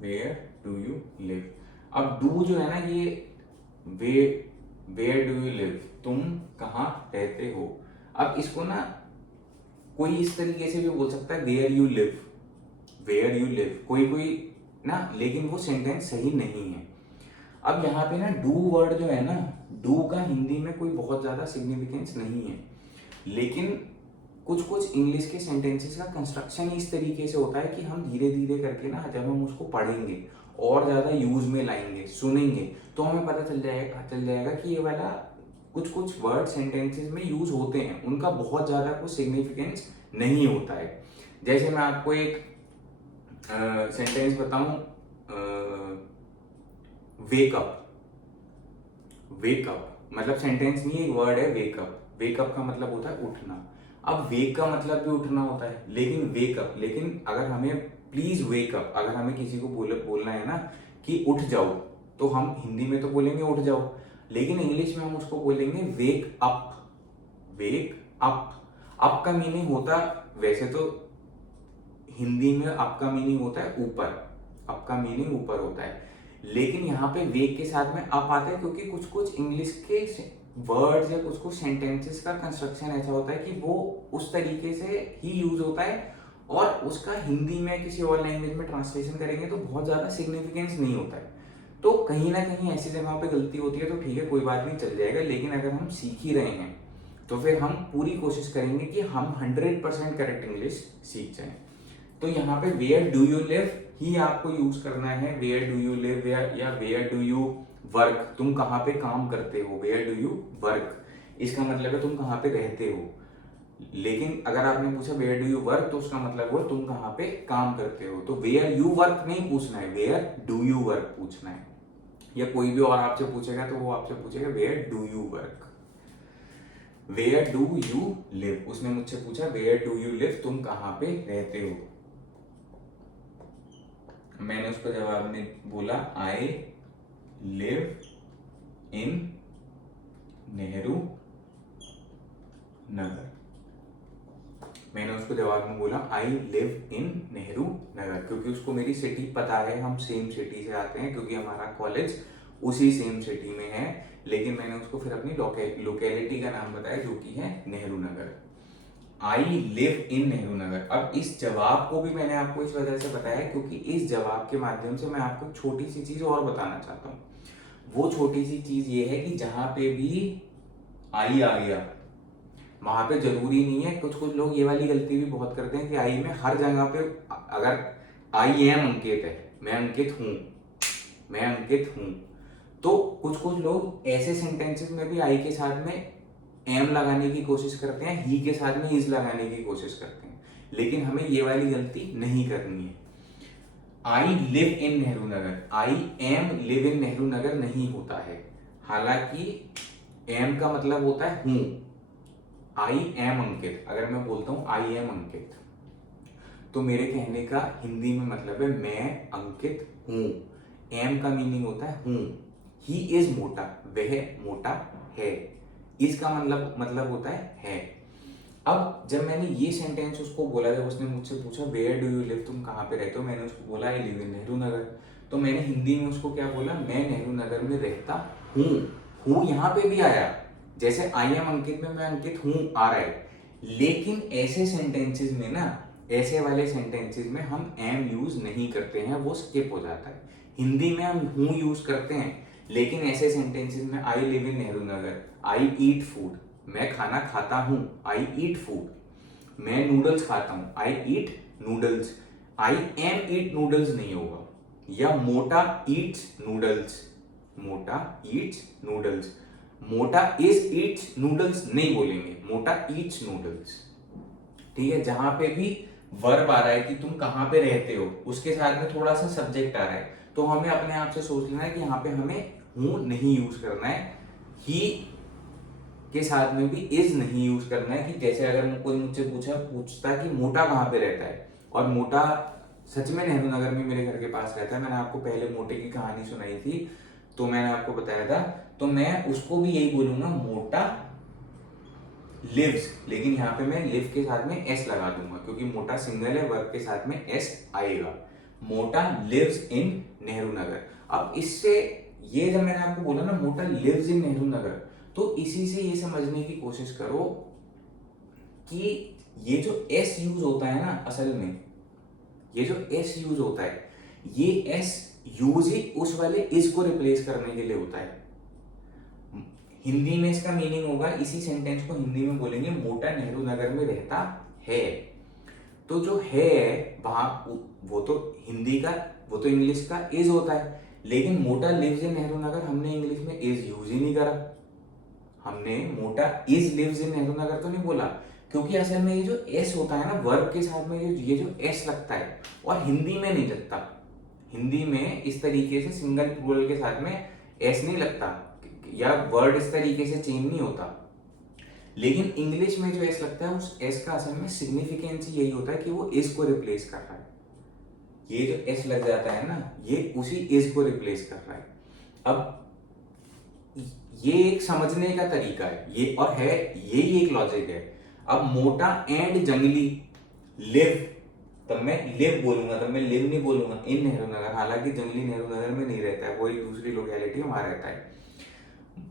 where do you live. अब डू जो है ना, ये वेयर डू यू लिव, तुम कहाँ रहते हो। अब इसको ना कोई इस तरीके से भी बोल सकता है, where you live, where you live, कोई कोई ना, लेकिन वो सेंटेंस सही नहीं है। अब यहाँ पे ना डू वर्ड जो है ना, डू का हिंदी में कोई बहुत ज्यादा सिग्निफिकेंस नहीं है, लेकिन कुछ कुछ इंग्लिश के सेंटेंसेस का कंस्ट्रक्शन इस तरीके से होता है कि हम धीरे धीरे करके ना, जब हम उसको पढ़ेंगे और ज्यादा यूज में लाएंगे, सुनेंगे, तो हमें पता चल जाएगा कि ये वाला कुछ कुछ वर्ड सेंटेंसेस में यूज होते हैं, उनका बहुत ज्यादा कुछ सिग्निफिकेंस नहीं होता है। जैसे मैं आपको एक सेंटेंस बताऊं, वेकअप, वेकअप मतलब सेंटेंस नहीं, एक वर्ड है वेकअप, वेकअप का मतलब होता है उठना। अब वेक का मतलब भी उठना होता है, लेकिन वेकअप, लेकिन अगर हमें प्लीज वेकअप, अगर हमें किसी को बोलना है ना कि उठ जाओ, तो हम हिंदी में तो बोलेंगे उठ जाओ, लेकिन इंग्लिश में हम उसको बोलेंगे wake up, wake up. Up का मीनिंग होता, वैसे तो हिंदी में अप का मीनिंग होता है ऊपर, अप का मीनिंग ऊपर होता है, लेकिन यहाँ पे वेक के साथ में अप आता है, क्योंकि कुछ कुछ इंग्लिश के वर्ड्स या कुछ कुछ सेंटेंसेस का कंस्ट्रक्शन ऐसा होता है कि वो उस तरीके से ही यूज होता है, और उसका हिंदी में किसी और लैंग्वेज में ट्रांसलेशन करेंगे तो बहुत ज्यादा सिग्निफिकेंस नहीं होता है। तो कहीं ना कहीं ऐसी जगह पे गलती होती है, तो ठीक है कोई बात नहीं, चल जाएगा। लेकिन अगर हम सीख ही रहे हैं तो फिर हम पूरी कोशिश करेंगे कि हम 100% करेक्ट इंग्लिश सीख जाएं। तो यहाँ पे वेयर डू यू लिव ही आपको यूज करना है, वेयर डू यू लिव या वेयर डू यू वर्क, तुम कहाँ पे काम करते हो, वेयर डू यू वर्क, इसका मतलब है तुम कहाँ पे रहते हो। लेकिन अगर आपने पूछा वेयर डू यू वर्क, तो उसका मतलब वो तुम कहाँ पे काम करते हो। तो वेयर यू वर्क नहीं पूछना है, वेयर डू यू वर्क पूछना है। या कोई भी और आपसे पूछेगा तो वो आपसे पूछेगा where do you work, where do you live. उसने मुझसे पूछा वेयर डू यू लिव, तुम कहाँ पे रहते हो। मैंने उसको जवाब में बोला आई लिव इन नेहरू नगर। मैंने उसको जवाब में बोला आई लिव इन नेहरू नगर, क्योंकि उसको मेरी सिटी पता है, हम सेम सिटी से आते हैं, क्योंकि हमारा कॉलेज उसी सेम सिटी में है। लेकिन मैंने उसको फिर अपनी लोकेलिटी का नाम बताया जो कि है नेहरू नगर। आई लिव इन नेहरू नगर। अब इस जवाब को भी मैंने आपको इस वजह से बताया क्योंकि इस जवाब के माध्यम से मैं आपको छोटी सी चीज और बताना चाहता हूँ। वो छोटी सी चीज ये है कि जहां पे भी आई आ गया वहां पे जरूरी नहीं है, कुछ कुछ लोग ये वाली गलती भी बहुत करते हैं कि आई में हर जगह पे अगर आई एम अंकित है, मैं अंकित हूं, मैं अंकित हूं, तो कुछ कुछ लोग ऐसे सेंटेंसेस में भी आई के साथ में एम लगाने की कोशिश करते हैं, ही के साथ में इज लगाने की कोशिश करते हैं, लेकिन हमें ये वाली गलती नहीं करनी है। I live in Nehru Nagar, I am live in Nehru Nagar नहीं होता है। हालांकि एम का मतलब होता है हूं। आई एम अंकित, अगर मैं बोलता हूं आई एम अंकित, तो मेरे कहने का हिंदी में मतलब है मैं अंकित हूं। एम का मीनिंग होता है हूं। ही इज मोटा, वह मोटा है। इसका मतलब होता है। अब जब मैंने ये सेंटेंस उसको बोला, जब उसने मुझसे पूछा वेयर डू यू लिव, तुम कहाँ पे रहते हो, मैंने उसको बोला आई लिव इन नेहरू नगर, तो मैंने हिंदी में उसको क्या बोला, मैं नेहरू नगर में रहता हूँ यहाँ पे भी आया, जैसे आई एम अंकित में मैं अंकित हूँ आ रहा है। लेकिन ऐसे सेंटेंसेस में ना, ऐसे वाले सेंटेंसेस में हम एम यूज नहीं करते हैं, वो स्किप हो जाता है। हिंदी में हम हूँ यूज करते हैं, लेकिन ऐसे सेंटेंसेस में आई live in Nehru Nagar, I eat food, मैं खाना खाता हूं, आई ईट फूड, मैं नूडल्स खाता हूं, I eat noodles, I am eat noodles नहीं होगा, या मोटा ईट्स नूडल्स, मोटा ईट्स नूडल्स, मोटा इज ईट्स नूडल्स नहीं बोलेंगे, मोटा ईट्स नूडल्स। ठीक है, जहां पे भी वर्ब आ रहा है कि तुम कहां पे रहते हो, उसके साथ में थोड़ा सा सब्जेक्ट आ रहा है, तो हमें अपने आप से सोच लेना है कि यहाँ पे हमें हूं नहीं यूज करना है, ही के साथ में भी इज नहीं यूज करना है। कि जैसे अगर कोई मुझसे पूछता कि मोटा कहाँ पे रहता है, और मोटा सच में नेहरू नगर में मेरे घर के पास रहता है, मैंने आपको पहले मोटे की कहानी सुनाई थी, तो मैंने आपको बताया था, तो मैं उसको भी यही बोलूंगा मोटा लिव्स, लेकिन यहाँ पे मैं लिव के साथ में एस लगा दूंगा क्योंकि मोटा सिंगल है, वर्ब के साथ में एस आएगा। मोटा लिव्स इन नेहरू नगर। अब इससे ये जब मैंने आपको बोला ना मोटा लिव्स इन नेहरू नगर, तो इसी से ये समझने की कोशिश करो कि ये जो एस यूज होता है ना, असल में ये जो एस यूज होता है, ये एस यूज ही उस वाले इस को रिप्लेस करने के लिए होता है। हिंदी में इसका मीनिंग होगा, इसी सेंटेंस को हिंदी में बोलेंगे मोटा नेहरू नगर में रहता है, तो जो है वहां वो तो हिंदी का, वो तो इंग्लिश का इज होता है, लेकिन मोटा लिव्स इन नेहरू नगर हमने इंग्लिश में इज यूज ही नहीं करा, हमने मोटा इज लिव्स इन नेहरू नगर तो नहीं बोला, क्योंकि असल में ये जो एस होता है ना वर्ब के साथ में, ये जो एस लगता है और हिंदी में नहीं लगता। हिंदी में इस तरीके से सिंगल प्लूरल के साथ में एस नहीं लगता, या वर्ड इस तरीके से चेंज नहीं होता, लेकिन इंग्लिश में जो एस लगता है उस एस का असल में सिग्निफिकेंस यही होता है कि वो इज को रिप्लेस कर रहा है। ये जो एस लग जाता है ना, ये उसी इज को रिप्लेस कर रहा है। अब ये एक समझने का तरीका है, ये और है, यही एक लॉजिक है। अब मोटा एंड जंगली लिव, तब मैं लिव बोलूंगा, तब मैं लिव नहीं बोलूंगा इन नेहरू नगर, हालांकि जंगली नेहरू नगर में नहीं रहता है, वो एक दूसरी लोकेलिटी में वहां रहता है।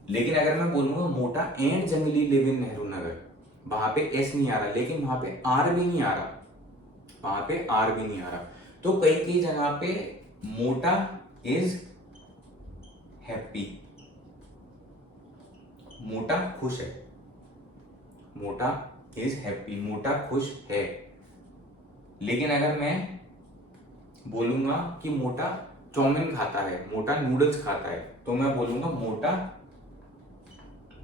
लेकिन अगर मैं बोलूंगा मोटा एंड जंगली लिव इन नेहरू नगर, वहां पे एस नहीं आ रहा, लेकिन वहां पे आर भी नहीं आ रहा, वहां पे आर भी नहीं आ रहा, तो कई कई जगह पे मोटा इज हैप्पी, मोटा खुश है, मोटा इज हैप्पी, मोटा खुश है। लेकिन अगर मैं बोलूंगा कि मोटा चाउमीन खाता है, मोटा नूडल्स खाता है, तो मैं बोलूंगा मोटा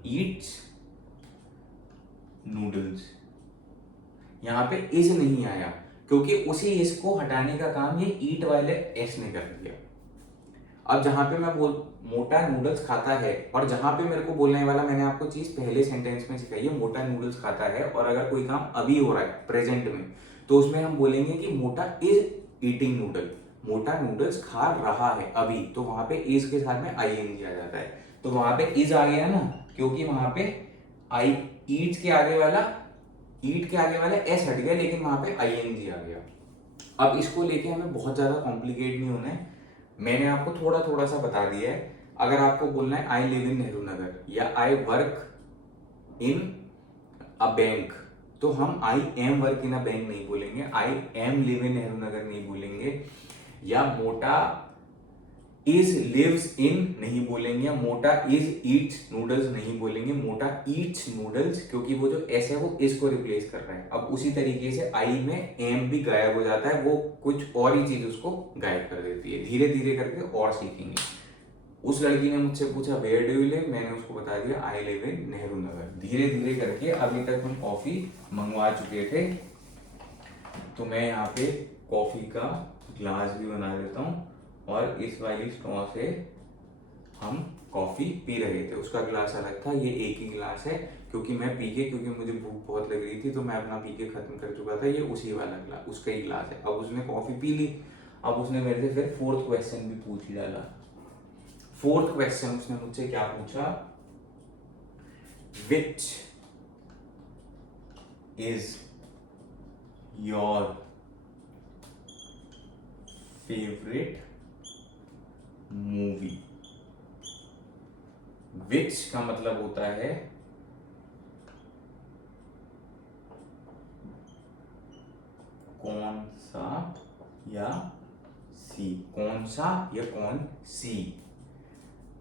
ईट्स नूडल्स। यहां पे इज नहीं आया क्योंकि उसी इस को हटाने का काम ये ईट वाले एस ने कर दिया। अब जहां पे मैं मोटा नूडल्स खाता है, और जहां पे मेरे को बोलने वाला मैंने आपको चीज पहले सेंटेंस में सिखाई है, मोटा नूडल्स खाता है, और अगर कोई काम अभी हो रहा है प्रेजेंट में, तो उसमें हम बोलेंगे कि मोटा इज ईटिंग नूडल, मोटा नूडल्स खा रहा है अभी, तो वहां पे इज के साथ में आईएनजी आ जाता है। तो वहां पे इज आ गया ना, क्योंकि वहां पे आई ईट के आगे वाला एस हट गया, लेकिन वहां पे आईएनजी आ गया। अब इसको लेके हमें बहुत ज्यादा कॉम्प्लिकेट नहीं होना है, मैंने आपको थोड़ा थोड़ा सा बता दिया है। अगर आपको बोलना है आई लिव इन नेहरू नगर या I work in a bank, तो हम I am work in a bank नहीं बोलेंगे, I am live in Nehru Nagar नहीं बोलेंगे, या मोटा इज लिव्स इन नहीं बोलेंगे, मोटा इज ईट्स नूडल्स नहीं बोलेंगे, मोटा ईट्स नूडल्स, क्योंकि वो जो एस है वो इस को रिप्लेस कर रहा है। अब उसी तरीके से आई में एम भी गायब हो जाता है, वो कुछ और ही चीज उसको गायब कर देती है। धीरे धीरे करके और सीखेंगे। उस लड़की ने मुझसे पूछा वेयर डू यू लिव, मैंने उसको बता दिया आई लिव इन नेहरू नगर। धीरे धीरे करके अभी तक हम कॉफी मंगवा चुके थे, तो मैं यहाँ पे कॉफी का ग्लास भी बना देता हूँ, और इस वाली स्ट्रॉ से हम कॉफी पी रहे थे। उसका गिलास अलग था, ये एक ही गिलास है, क्योंकि क्योंकि मुझे भूख बहुत लग रही थी, तो मैं अपना पी के खत्म कर चुका था। ये उसी वाला गिलास, उसका ही गिलास है। अब उसने कॉफी पी ली, अब उसने मेरे से फिर फोर्थ क्वेश्चन भी पूछ ही डाला। फोर्थ क्वेश्चन उसने मुझसे क्या पूछा, which is your favourite movie. Which का मतलब होता है कौन सा या सी, कौन सा या कौन सी।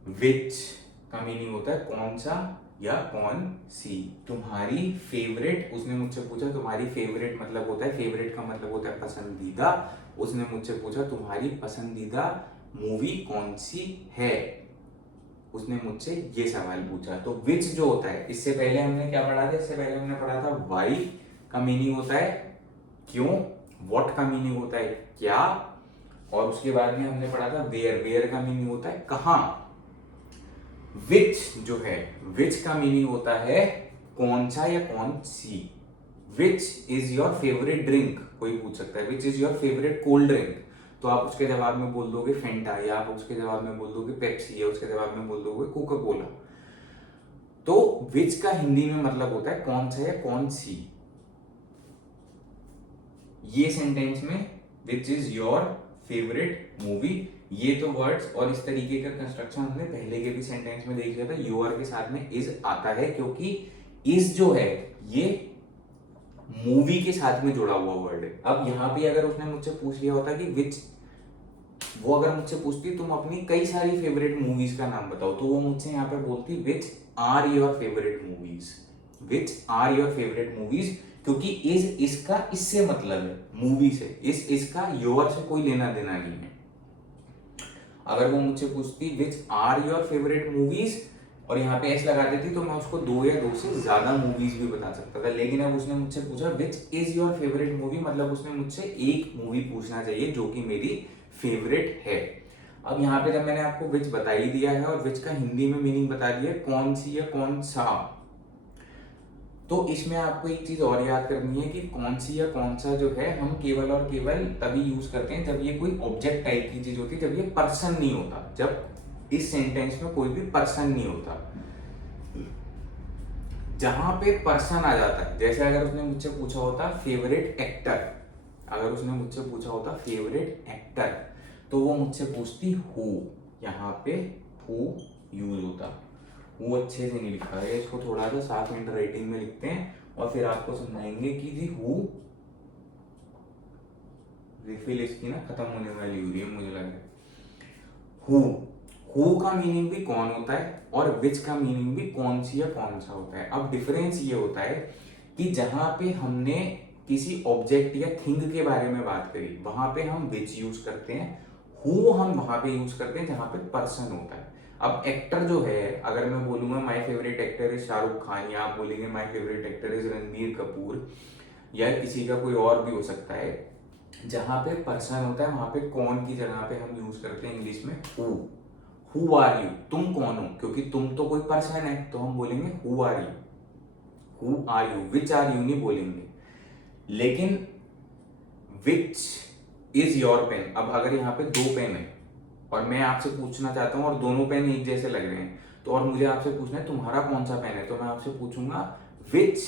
विच का मीनिंग होता है कौन सा या कौन सी। तुम्हारी फेवरेट, उसने मुझसे पूछा तुम्हारी फेवरेट मतलब होता है, फेवरेट का मतलब होता है पसंदीदा। उसने मुझसे पूछा तुम्हारी पसंदीदा मूवी कौन सी है, उसने मुझसे ये सवाल पूछा। तो विच जो होता है, इससे पहले हमने क्या पढ़ा था, इससे पहले हमने पढ़ा था वाई का मीनिंग होता है क्यों, व्हाट का मीनिंग होता है क्या, और उसके बाद में हमने पढ़ा था वेयर, वेयर का मीनिंग होता है कहां। विच जो है, विच का मीनिंग होता है कौन सा या कौन सी। Which is your favourite drink, कोई पूछ सकता है which is your favourite cold drink, तो आप उसके जवाब में बोल दोगे फेंटा, या आप उसके जवाब में बोल दोगे पेप्सी, या उसके जवाब में बोल दोगे कोका कोला। तो विच का हिंदी में मतलब होता है कौन सा या कौन सी। ये सेंटेंस में विच इज योर फेवरेट मूवी, ये तो वर्ड्स और इस तरीके का कंस्ट्रक्शन हमने पहले के भी सेंटेंस में देख लिया था। यूआर के साथ में इज आता है, क्योंकि इज जो है ये मूवी के साथ में जुड़ा हुआ वर्ड है। अब यहां पे अगर उसने मुझसे पूछ लिया होता कि विच, वो अगर मुझसे पूछती तुम अपनी कई सारी फेवरेट मूवीज का नाम बताओ, तो वो मुझसे यहाँ पे बोलती which are your favourite movies, which are your favourite movies, क्योंकि इज इसका इससे मतलब है मूवी से, इस इसका योर से कोई लेना देना नहीं है। अगर वो मुझसे पूछती which are your favourite movies और यहाँ पे एस लगा देती, तो मैं उसको दो या दो से ज्यादा मूवीज भी बता सकता था। लेकिन अब उसने मुझसे पूछा which is your favourite movie, मतलब उसने मुझसे एक मूवी पूछना चाहिए जो कि मेरी फेवरेट है। अब यहाँ पे जब मैंने आपको विच बता ही दिया है और विच का हिंदी में मीनिंग बता दिया कौन सी या कौन सा, तो इसमें आपको एक चीज और याद करनी है कि कौन सी या कौन सा जो है हम केवल और केवल तभी यूज करते हैं जब ये कोई ऑब्जेक्ट टाइप की चीज होती है, जब ये पर्सन नहीं होता, जब इस सेंटेंस में कोई भी पर्सन नहीं होता। जहां पे पर्सन आ जाता है, जैसे अगर उसने मुझसे पूछा होता फेवरेट एक्टर, अगर उसने मुझसे पूछा होता फेवरेट एक्टर, तो वो मुझसे पूछती हु, यहाँ पे हु यूज होता। वो अच्छे से नहीं लिखा है, इसको थोड़ा सा साफ हैंड राइटिंग में लिखते हैं और फिर आपको समझाएंगे कि जी हु, रिफिल इसकी ना खत्म होने वाली हो रही है मुझे लग रहा है। हु का मीनिंग भी कौन होता है और विच का मीनिंग भी कौन सी या कौन सा होता है। अब डिफरेंस ये होता है कि जहां पे हमने किसी ऑब्जेक्ट या थिंग के बारे में बात करी, वहां पे हम विच यूज करते हैं, हु हम वहां पे यूज करते हैं जहां पे पर्सन होता है। अब एक्टर जो है, अगर मैं बोलूंगा my favourite actor is Shahrukh Khan, या आप बोलेंगे my favourite actor is Ranbir Kapoor, या किसी का कोई और भी हो सकता है, जहां पे पर्सन होता है वहां पे कौन की जगह पे हम यूज करते हैं इंग्लिश में हु आर यू, तुम कौन हो, क्योंकि तुम तो कोई पर्सन है, तो हम बोलेंगे who are you, who are you, which are you नहीं बोलेंगे। लेकिन विच इज योर पेन। अब अगर यहाँ पे दो पेन है और मैं आपसे पूछना चाहता हूँ और दोनों पेन एक जैसे लग रहे हैं, तो और मुझे आपसे पूछना है तुम्हारा कौन सा पेन है, तो मैं आपसे पूछूंगा which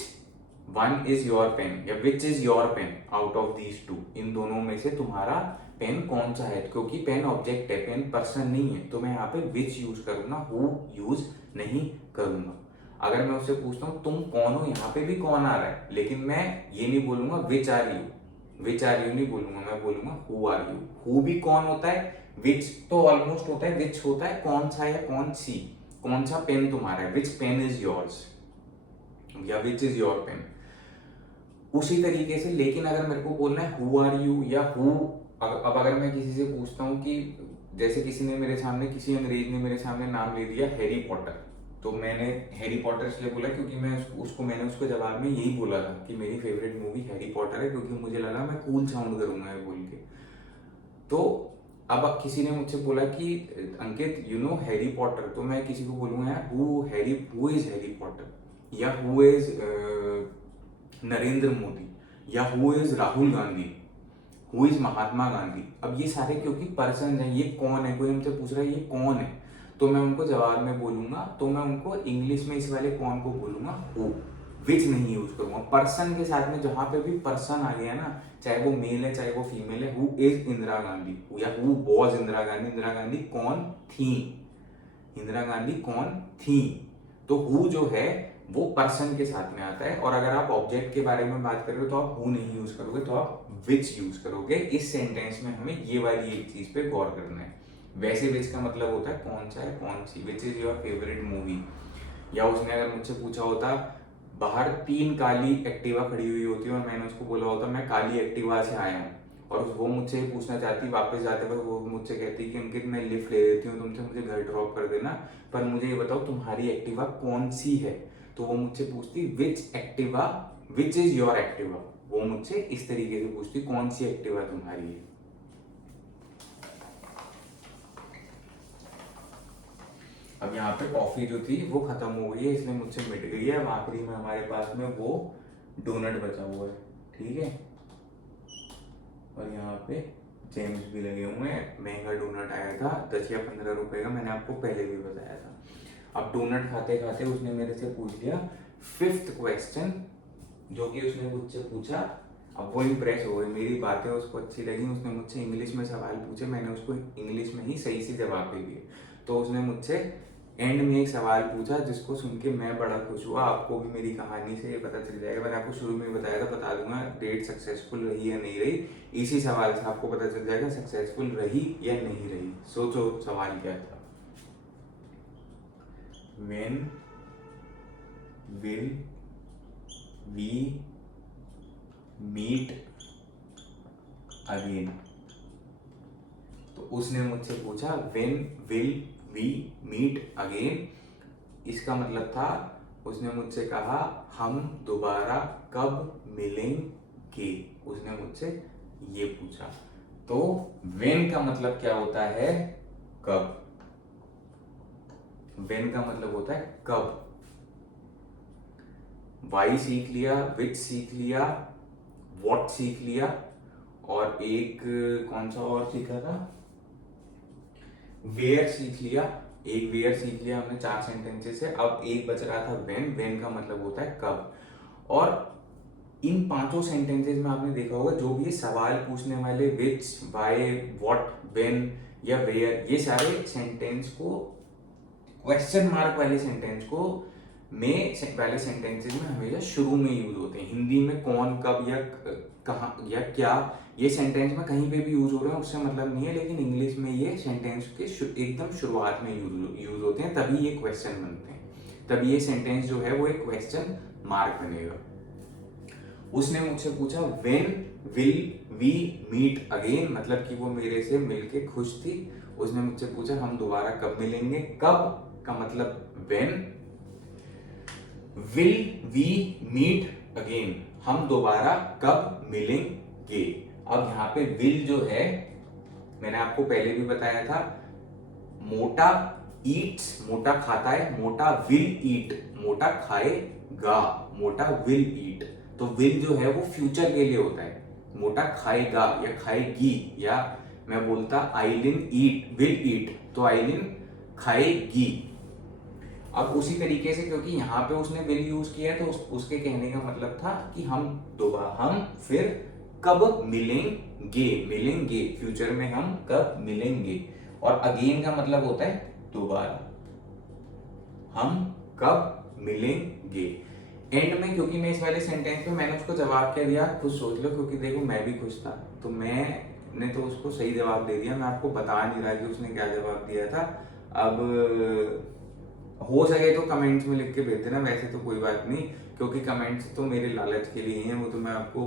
one is your pen या which is your pen out of these two, इन दोनों में से तुम्हारा पेन कौन सा है। क्योंकि पेन ऑब्जेक्ट है, पेन पर्सन नहीं है, तो मैं यहाँ पे विच यूज करूंगा, हु यूज नहीं करूंगा। अगर मैं उससे पूछता हूँ तुम कौन हो, यहाँ पे भी कौन आ रहा है, लेकिन मैं ये नहीं बोलूंगा which are you, which are you नहीं बोलूंगा, मैं बोलूंगा हु आर यू। हु भी कौन होता है, विच तो ऑलमोस्ट होता है, विच होता है कौन सा या कौन सी, कौन सा पेन तुम्हारा है, विच पेन इज योर्स या विच इज योर पेन। उसी तरीके से, लेकिन अगर मेरे को बोलना है हु आर यू या हु, अब अगर मैं किसी से पूछता हूँ कि जैसे किसी ने मेरे सामने, किसी अंग्रेज ने मेरे सामने नाम ले दिया हैरी पॉटर, तो मैंने हैरी पॉटर इसलिए बोला क्योंकि मैं मैंने उसको जवाब में यही बोला था कि मेरी फेवरेट मूवी हैरी पॉटर है, क्योंकि मुझे लगा मैं कूल साउंड करूंगा ये बोल के। तो अब किसी ने मुझसे बोला कि Ankit you know Harry Potter, तो मैं किसी को बोलूंगा यार हु इज हैरी पॉटर या हु इज नरेंद्र मोदी या who is Rahul Gandhi, who is Mahatma Gandhi. अब ये सारे क्योंकि पर्सन हैं, ये कौन है, कोई हमसे पूछ रहा है ये कौन है, तो मैं उनको जवाब में बोलूंगा, तो मैं उनको इंग्लिश में इस वाले कौन को बोलूंगा हु, विच नहीं यूज करूंगा। पर्सन के साथ में जहां पे भी पर्सन आ गया ना, चाहे वो मेल है चाहे वो फीमेल है, हु इज इंदिरा गांधी या हु वॉज इंदिरा गांधी, इंदिरा गांधी कौन थी, इंदिरा गांधी कौन थी, तो हु जो है वो पर्सन के साथ में आता है। और अगर आप ऑब्जेक्ट के बारे में बात कर रहे हो तो आप हु नहीं यूज करोगे, तो आप विच यूज करोगे। इस सेंटेंस में हमें ये वाली एक चीज पे गौर करना है। वैसे विच का मतलब होता है कौन सा है कौन सी, which is your favourite movie. या उसने अगर मुझसे पूछा होता बाहर 3 काली एक्टिवा खड़ी हुई होती है और मैंने उसको बोला होता मैं काली एक्टिवा से आया हूँ, और वो मुझसे ये पूछना चाहती वापस जाते वक्त, वो मुझसे कहती कि अंकित मैं लिफ्ट ले लेती हूँ तुमसे, मुझे घर ड्रॉप कर देना, पर मुझे ये बताओ तुम्हारी एक्टिवा कौन सी है, तो वो मुझसे पूछती विच इज योर एक्टिवा। वो मुझसे इस तरीके से पूछती कौन सी एक्टिवा तुम्हारी है। अब यहाँ पे कॉफी जो थी वो खत्म हो गई है, इसलिए मुझसे मिट गई है। अब आखिरी में हमारे पास में वो डोनट बचा हुआ है, ठीक है। और यहाँ पे जेम्स भी लगे हुए हैं। महंगा डोनट आया था 10 या 15 रुपए का, मैंने आपको पहले भी बताया था। अब डोनट खाते खाते उसने मेरे से पूछ लिया 5th क्वेश्चन, जो कि उसने मुझसे पूछा। अब वो इम्प्रेस हो गई, मेरी बातें उसको अच्छी लगी, उसने मुझसे इंग्लिश में सवाल पूछे, मैंने उसको इंग्लिश में ही सही से जवाब दे दिए। तो उसने मुझसे एंड में एक सवाल पूछा जिसको सुन के मैं बड़ा खुश हुआ। आपको भी मेरी कहानी से ये पता चल जाएगा, मैंने आपको शुरू में बताया था, बता दूंगा डेट सक्सेसफुल रही या नहीं रही। इसी सवाल से आपको पता चल जाएगा सक्सेसफुल रही या नहीं रही। सोचो सवाल क्या था। When will we meet again? तो उसने मुझसे पूछा when will we meet again, इसका मतलब था उसने मुझसे कहा हम दोबारा कब मिलेंगे, उसने मुझसे ये पूछा। तो when का मतलब क्या होता है कब, when का मतलब होता है कब। why सीख लिया, which सीख लिया, what सीख लिया, और एक कौन सा और सीखा था, where सीख लिया। एक where सीख लिया हमने 4 सेंटेंसेस से। अब एक बच रहा था when का मतलब होता है कब। और इन 5 सेंटेंसेस में आपने देखा होगा जो भी ये सवाल पूछने वाले which, why, what, when या where, ये सारे सेंटेंस को, क्वेश्चन मार्क वाले सेंटेंस को वाले सेंटेंसेस में हमेशा शुरू में यूज होते हैं। हिंदी में कौन, कब या कहाँ या क्या, ये सेंटेंस में कहीं पे भी यूज हो रहे हैं उससे मतलब नहीं है, लेकिन इंग्लिश में ये सेंटेंस के एकदम शुरुआत में यूज होते हैं, तभी ये क्वेश्चन बनते हैं, तभी ये सेंटेंस जो है वो एक क्वेश्चन मार्क बनेगा। उसने मुझसे पूछा when will we meet again, मतलब कि वो मेरे से मिलके खुश थी। उसने मुझसे पूछा हम दोबारा कब मिलेंगे, कब का मतलब when, will we meet again, हम दोबारा कब मिलेंगे। अब यहाँ पे विल जो है मैंने आपको पहले भी बताया था, मोटा ईट्स, मोटा खाता है, मोटा विल ईट, मोटा खाएगा, मोटा विल ईट। तो विल जो है वो फ्यूचर के लिए होता है, मोटा खाएगा या खाएगी, या मैं बोलता आइलिन ईट विल ईट, तो आइलिन खाएगी। अब उसी तरीके से क्योंकि यहाँ पे उसने विल यूज किया है तो उसके कहने का मतलब था कि हम फिर कब मिलेंगे, मिलेंगे फ्यूचर में हम कब मिलेंगे। और अगेन का मतलब होता है दोबारा, हम कब मिलेंगे। एंड में क्योंकि मैं इस वाले सेंटेंस में मैंने उसको जवाब क्या दिया खुद सोच लो, क्योंकि देखो मैं भी खुश था तो मैंने तो उसको सही जवाब दे दिया। मैं आपको बता नहीं रहा कि उसने क्या जवाब दिया था। अब हो सके तो कमेंट्स में लिख के भेज देना, वैसे तो कोई बात नहीं, क्योंकि कमेंट्स तो मेरे लालच के लिए हैं, वो तो मैं आपको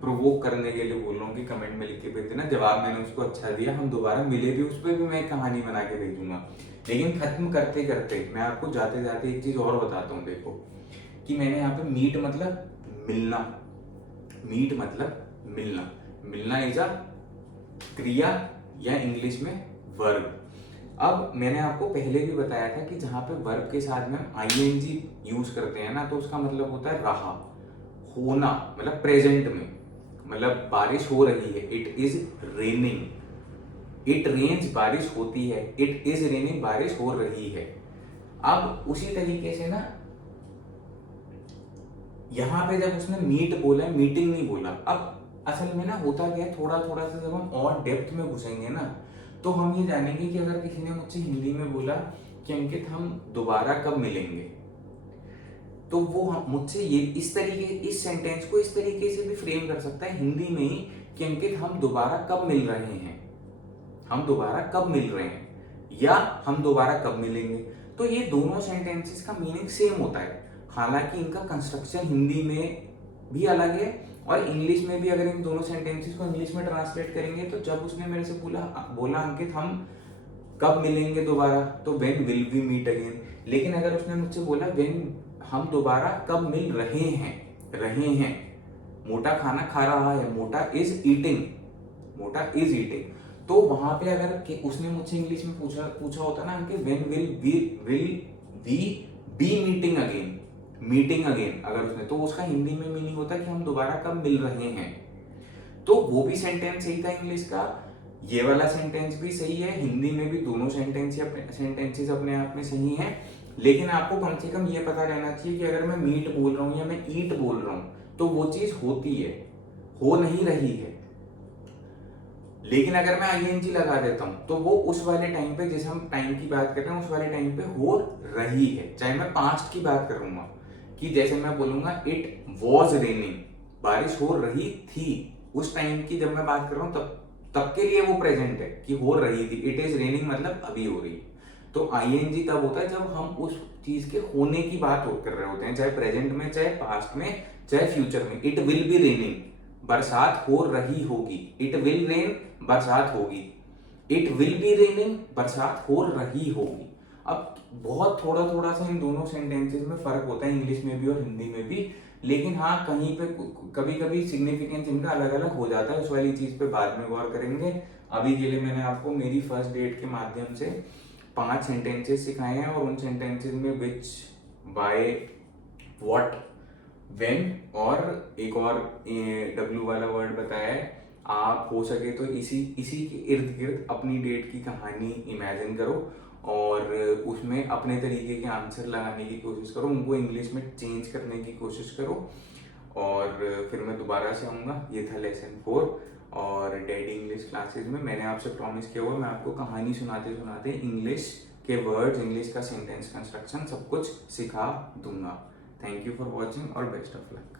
प्रोवोक करने के लिए बोल रहा हूँ कि कमेंट में लिख के भेज देना। जवाब मैंने उसको अच्छा दिया, हम दोबारा मिले भी, उस पर भी मैं कहानी बना के भेजूंगा। लेकिन खत्म करते करते मैं आपको जाते जाते एक चीज और बताता हूँ। देखो कि मैंने यहाँ पे मीट मतलब मिलना, मीट मतलब मिलना, मिलना इज अ क्रिया या इंग्लिश में वर्ब। अब मैंने आपको पहले भी बताया था कि जहां पे वर्ब के साथ में आईएनजी यूज करते हैं ना, तो उसका मतलब होता है रहा, होना, मतलब प्रेजेंट में, मतलब बारिश हो रही है, it is raining, it rains बारिश होती है, इट इज रेनिंग बारिश हो रही है। अब उसी तरीके से ना यहां पे जब उसने मीट बोला है, मीटिंग नहीं बोला। अब असल में ना होता क्या है, थोड़ा थोड़ा सा जब हम और डेप्थ में घुसेंगे ना तो हम ये जानेंगे कि अगर किसी ने मुझसे हिंदी में बोला कि अंकित हम दोबारा कब मिलेंगे, तो वो मुझसे ये इस सेंटेंस को इस तरीके से भी फ्रेम कर सकता है हिंदी में ही कि अंकित हम दोबारा कब मिल रहे हैं, हम दोबारा कब मिल रहे हैं, या हम दोबारा कब मिलेंगे। तो ये दोनों सेंटेंसेस का मीनिंग सेम होता है, हालांकि इनका कंस्ट्रक्शन हिंदी में भी अलग है और इंग्लिश में भी। अगर इन दोनों सेंटेंसेस को इंग्लिश में ट्रांसलेट करेंगे तो जब उसने मेरे से बोला अंकित हम कब मिलेंगे दोबारा, तो when will we meet again. लेकिन अगर उसने मुझसे बोला व्हेन हम दोबारा कब मिल रहे हैं, मोटा खाना खा रहा है, मोटा इज ईटिंग, मोटा इज ईटिंग, तो वहां पे अगर उसने मुझसे इंग्लिश में पूछा होता ना कि when will we be meeting again, meeting again अगर उसने, तो उसका हिंदी में मीनिंग होता है कि हम दोबारा कब मिल रहे हैं। तो वो भी सेंटेंस सही था इंग्लिश का, ये वाला सेंटेंस भी सही है, हिंदी में भी दोनों सेंटेंसेस अपने आप में सही हैं। लेकिन आपको कम से कम ये पता रहना चाहिए कि अगर मैं मीट बोल रहा हूँ या मैं ईट बोल रहा हूँ तो वो चीज होती है, हो नहीं रही है। लेकिन अगर मैं आईएनजी लगा देता हूं तो वो उस वाले टाइम पे, जिस हम टाइम की बात कर रहे हैं उस वाले टाइम पे हो रही है। चाहे मैं पास्ट की बात करूंगा कि जैसे मैं बोलूंगा इट वॉज रेनिंग, बारिश हो रही थी, उस टाइम की जब मैं बात कर रहा हूं तब के लिए वो प्रेजेंट है कि हो रही थी। इट इज रेनिंग मतलब अभी हो रही है। तो आईएनजी तब होता है जब हम उस चीज के होने की बात कर रहे होते हैं, चाहे प्रेजेंट में, चाहे पास्ट में, चाहे फ्यूचर में। इट विल बी रेनिंग, बरसात हो रही होगी, इट विल रेन, बरसात होगी, इट विल बी रेनिंग, बरसात हो रही होगी। अब बहुत थोड़ा थोड़ा सा इन दोनों सेंटेंसेस में फर्क होता है, इंग्लिश में भी और हिंदी में भी। लेकिन हाँ कहीं पे कभी कभी सिग्निफिकेंस इनका अलग अलग हो जाता है, उस वाली चीज पे बाद में गौर करेंगे। अभी के लिए मैंने आपको मेरी फर्स्ट डेट के माध्यम से 5 सेंटेंसेस सिखाए हैं, और उन सेंटेंसेस में विच, बाय, व्हाट, व्हेन और एक और डब्ल्यू वाला वर्ड बताया है। आप हो सके तो इसी के इर्द गिर्द अपनी डेट की कहानी इमेजिन करो और उसमें अपने तरीके के आंसर लगाने की कोशिश करो, उनको इंग्लिश में चेंज करने की कोशिश करो। और फिर मैं दोबारा से आऊँगा। ये था लेसन 4 और डैडी इंग्लिश क्लासेस में मैंने आपसे प्रॉमिस किया हुआ मैं आपको कहानी सुनाते सुनाते इंग्लिश के वर्ड्स, इंग्लिश का सेंटेंस कंस्ट्रक्शन सब कुछ सिखा दूंगा। थैंक यू फॉर वॉचिंग और बेस्ट ऑफ लक।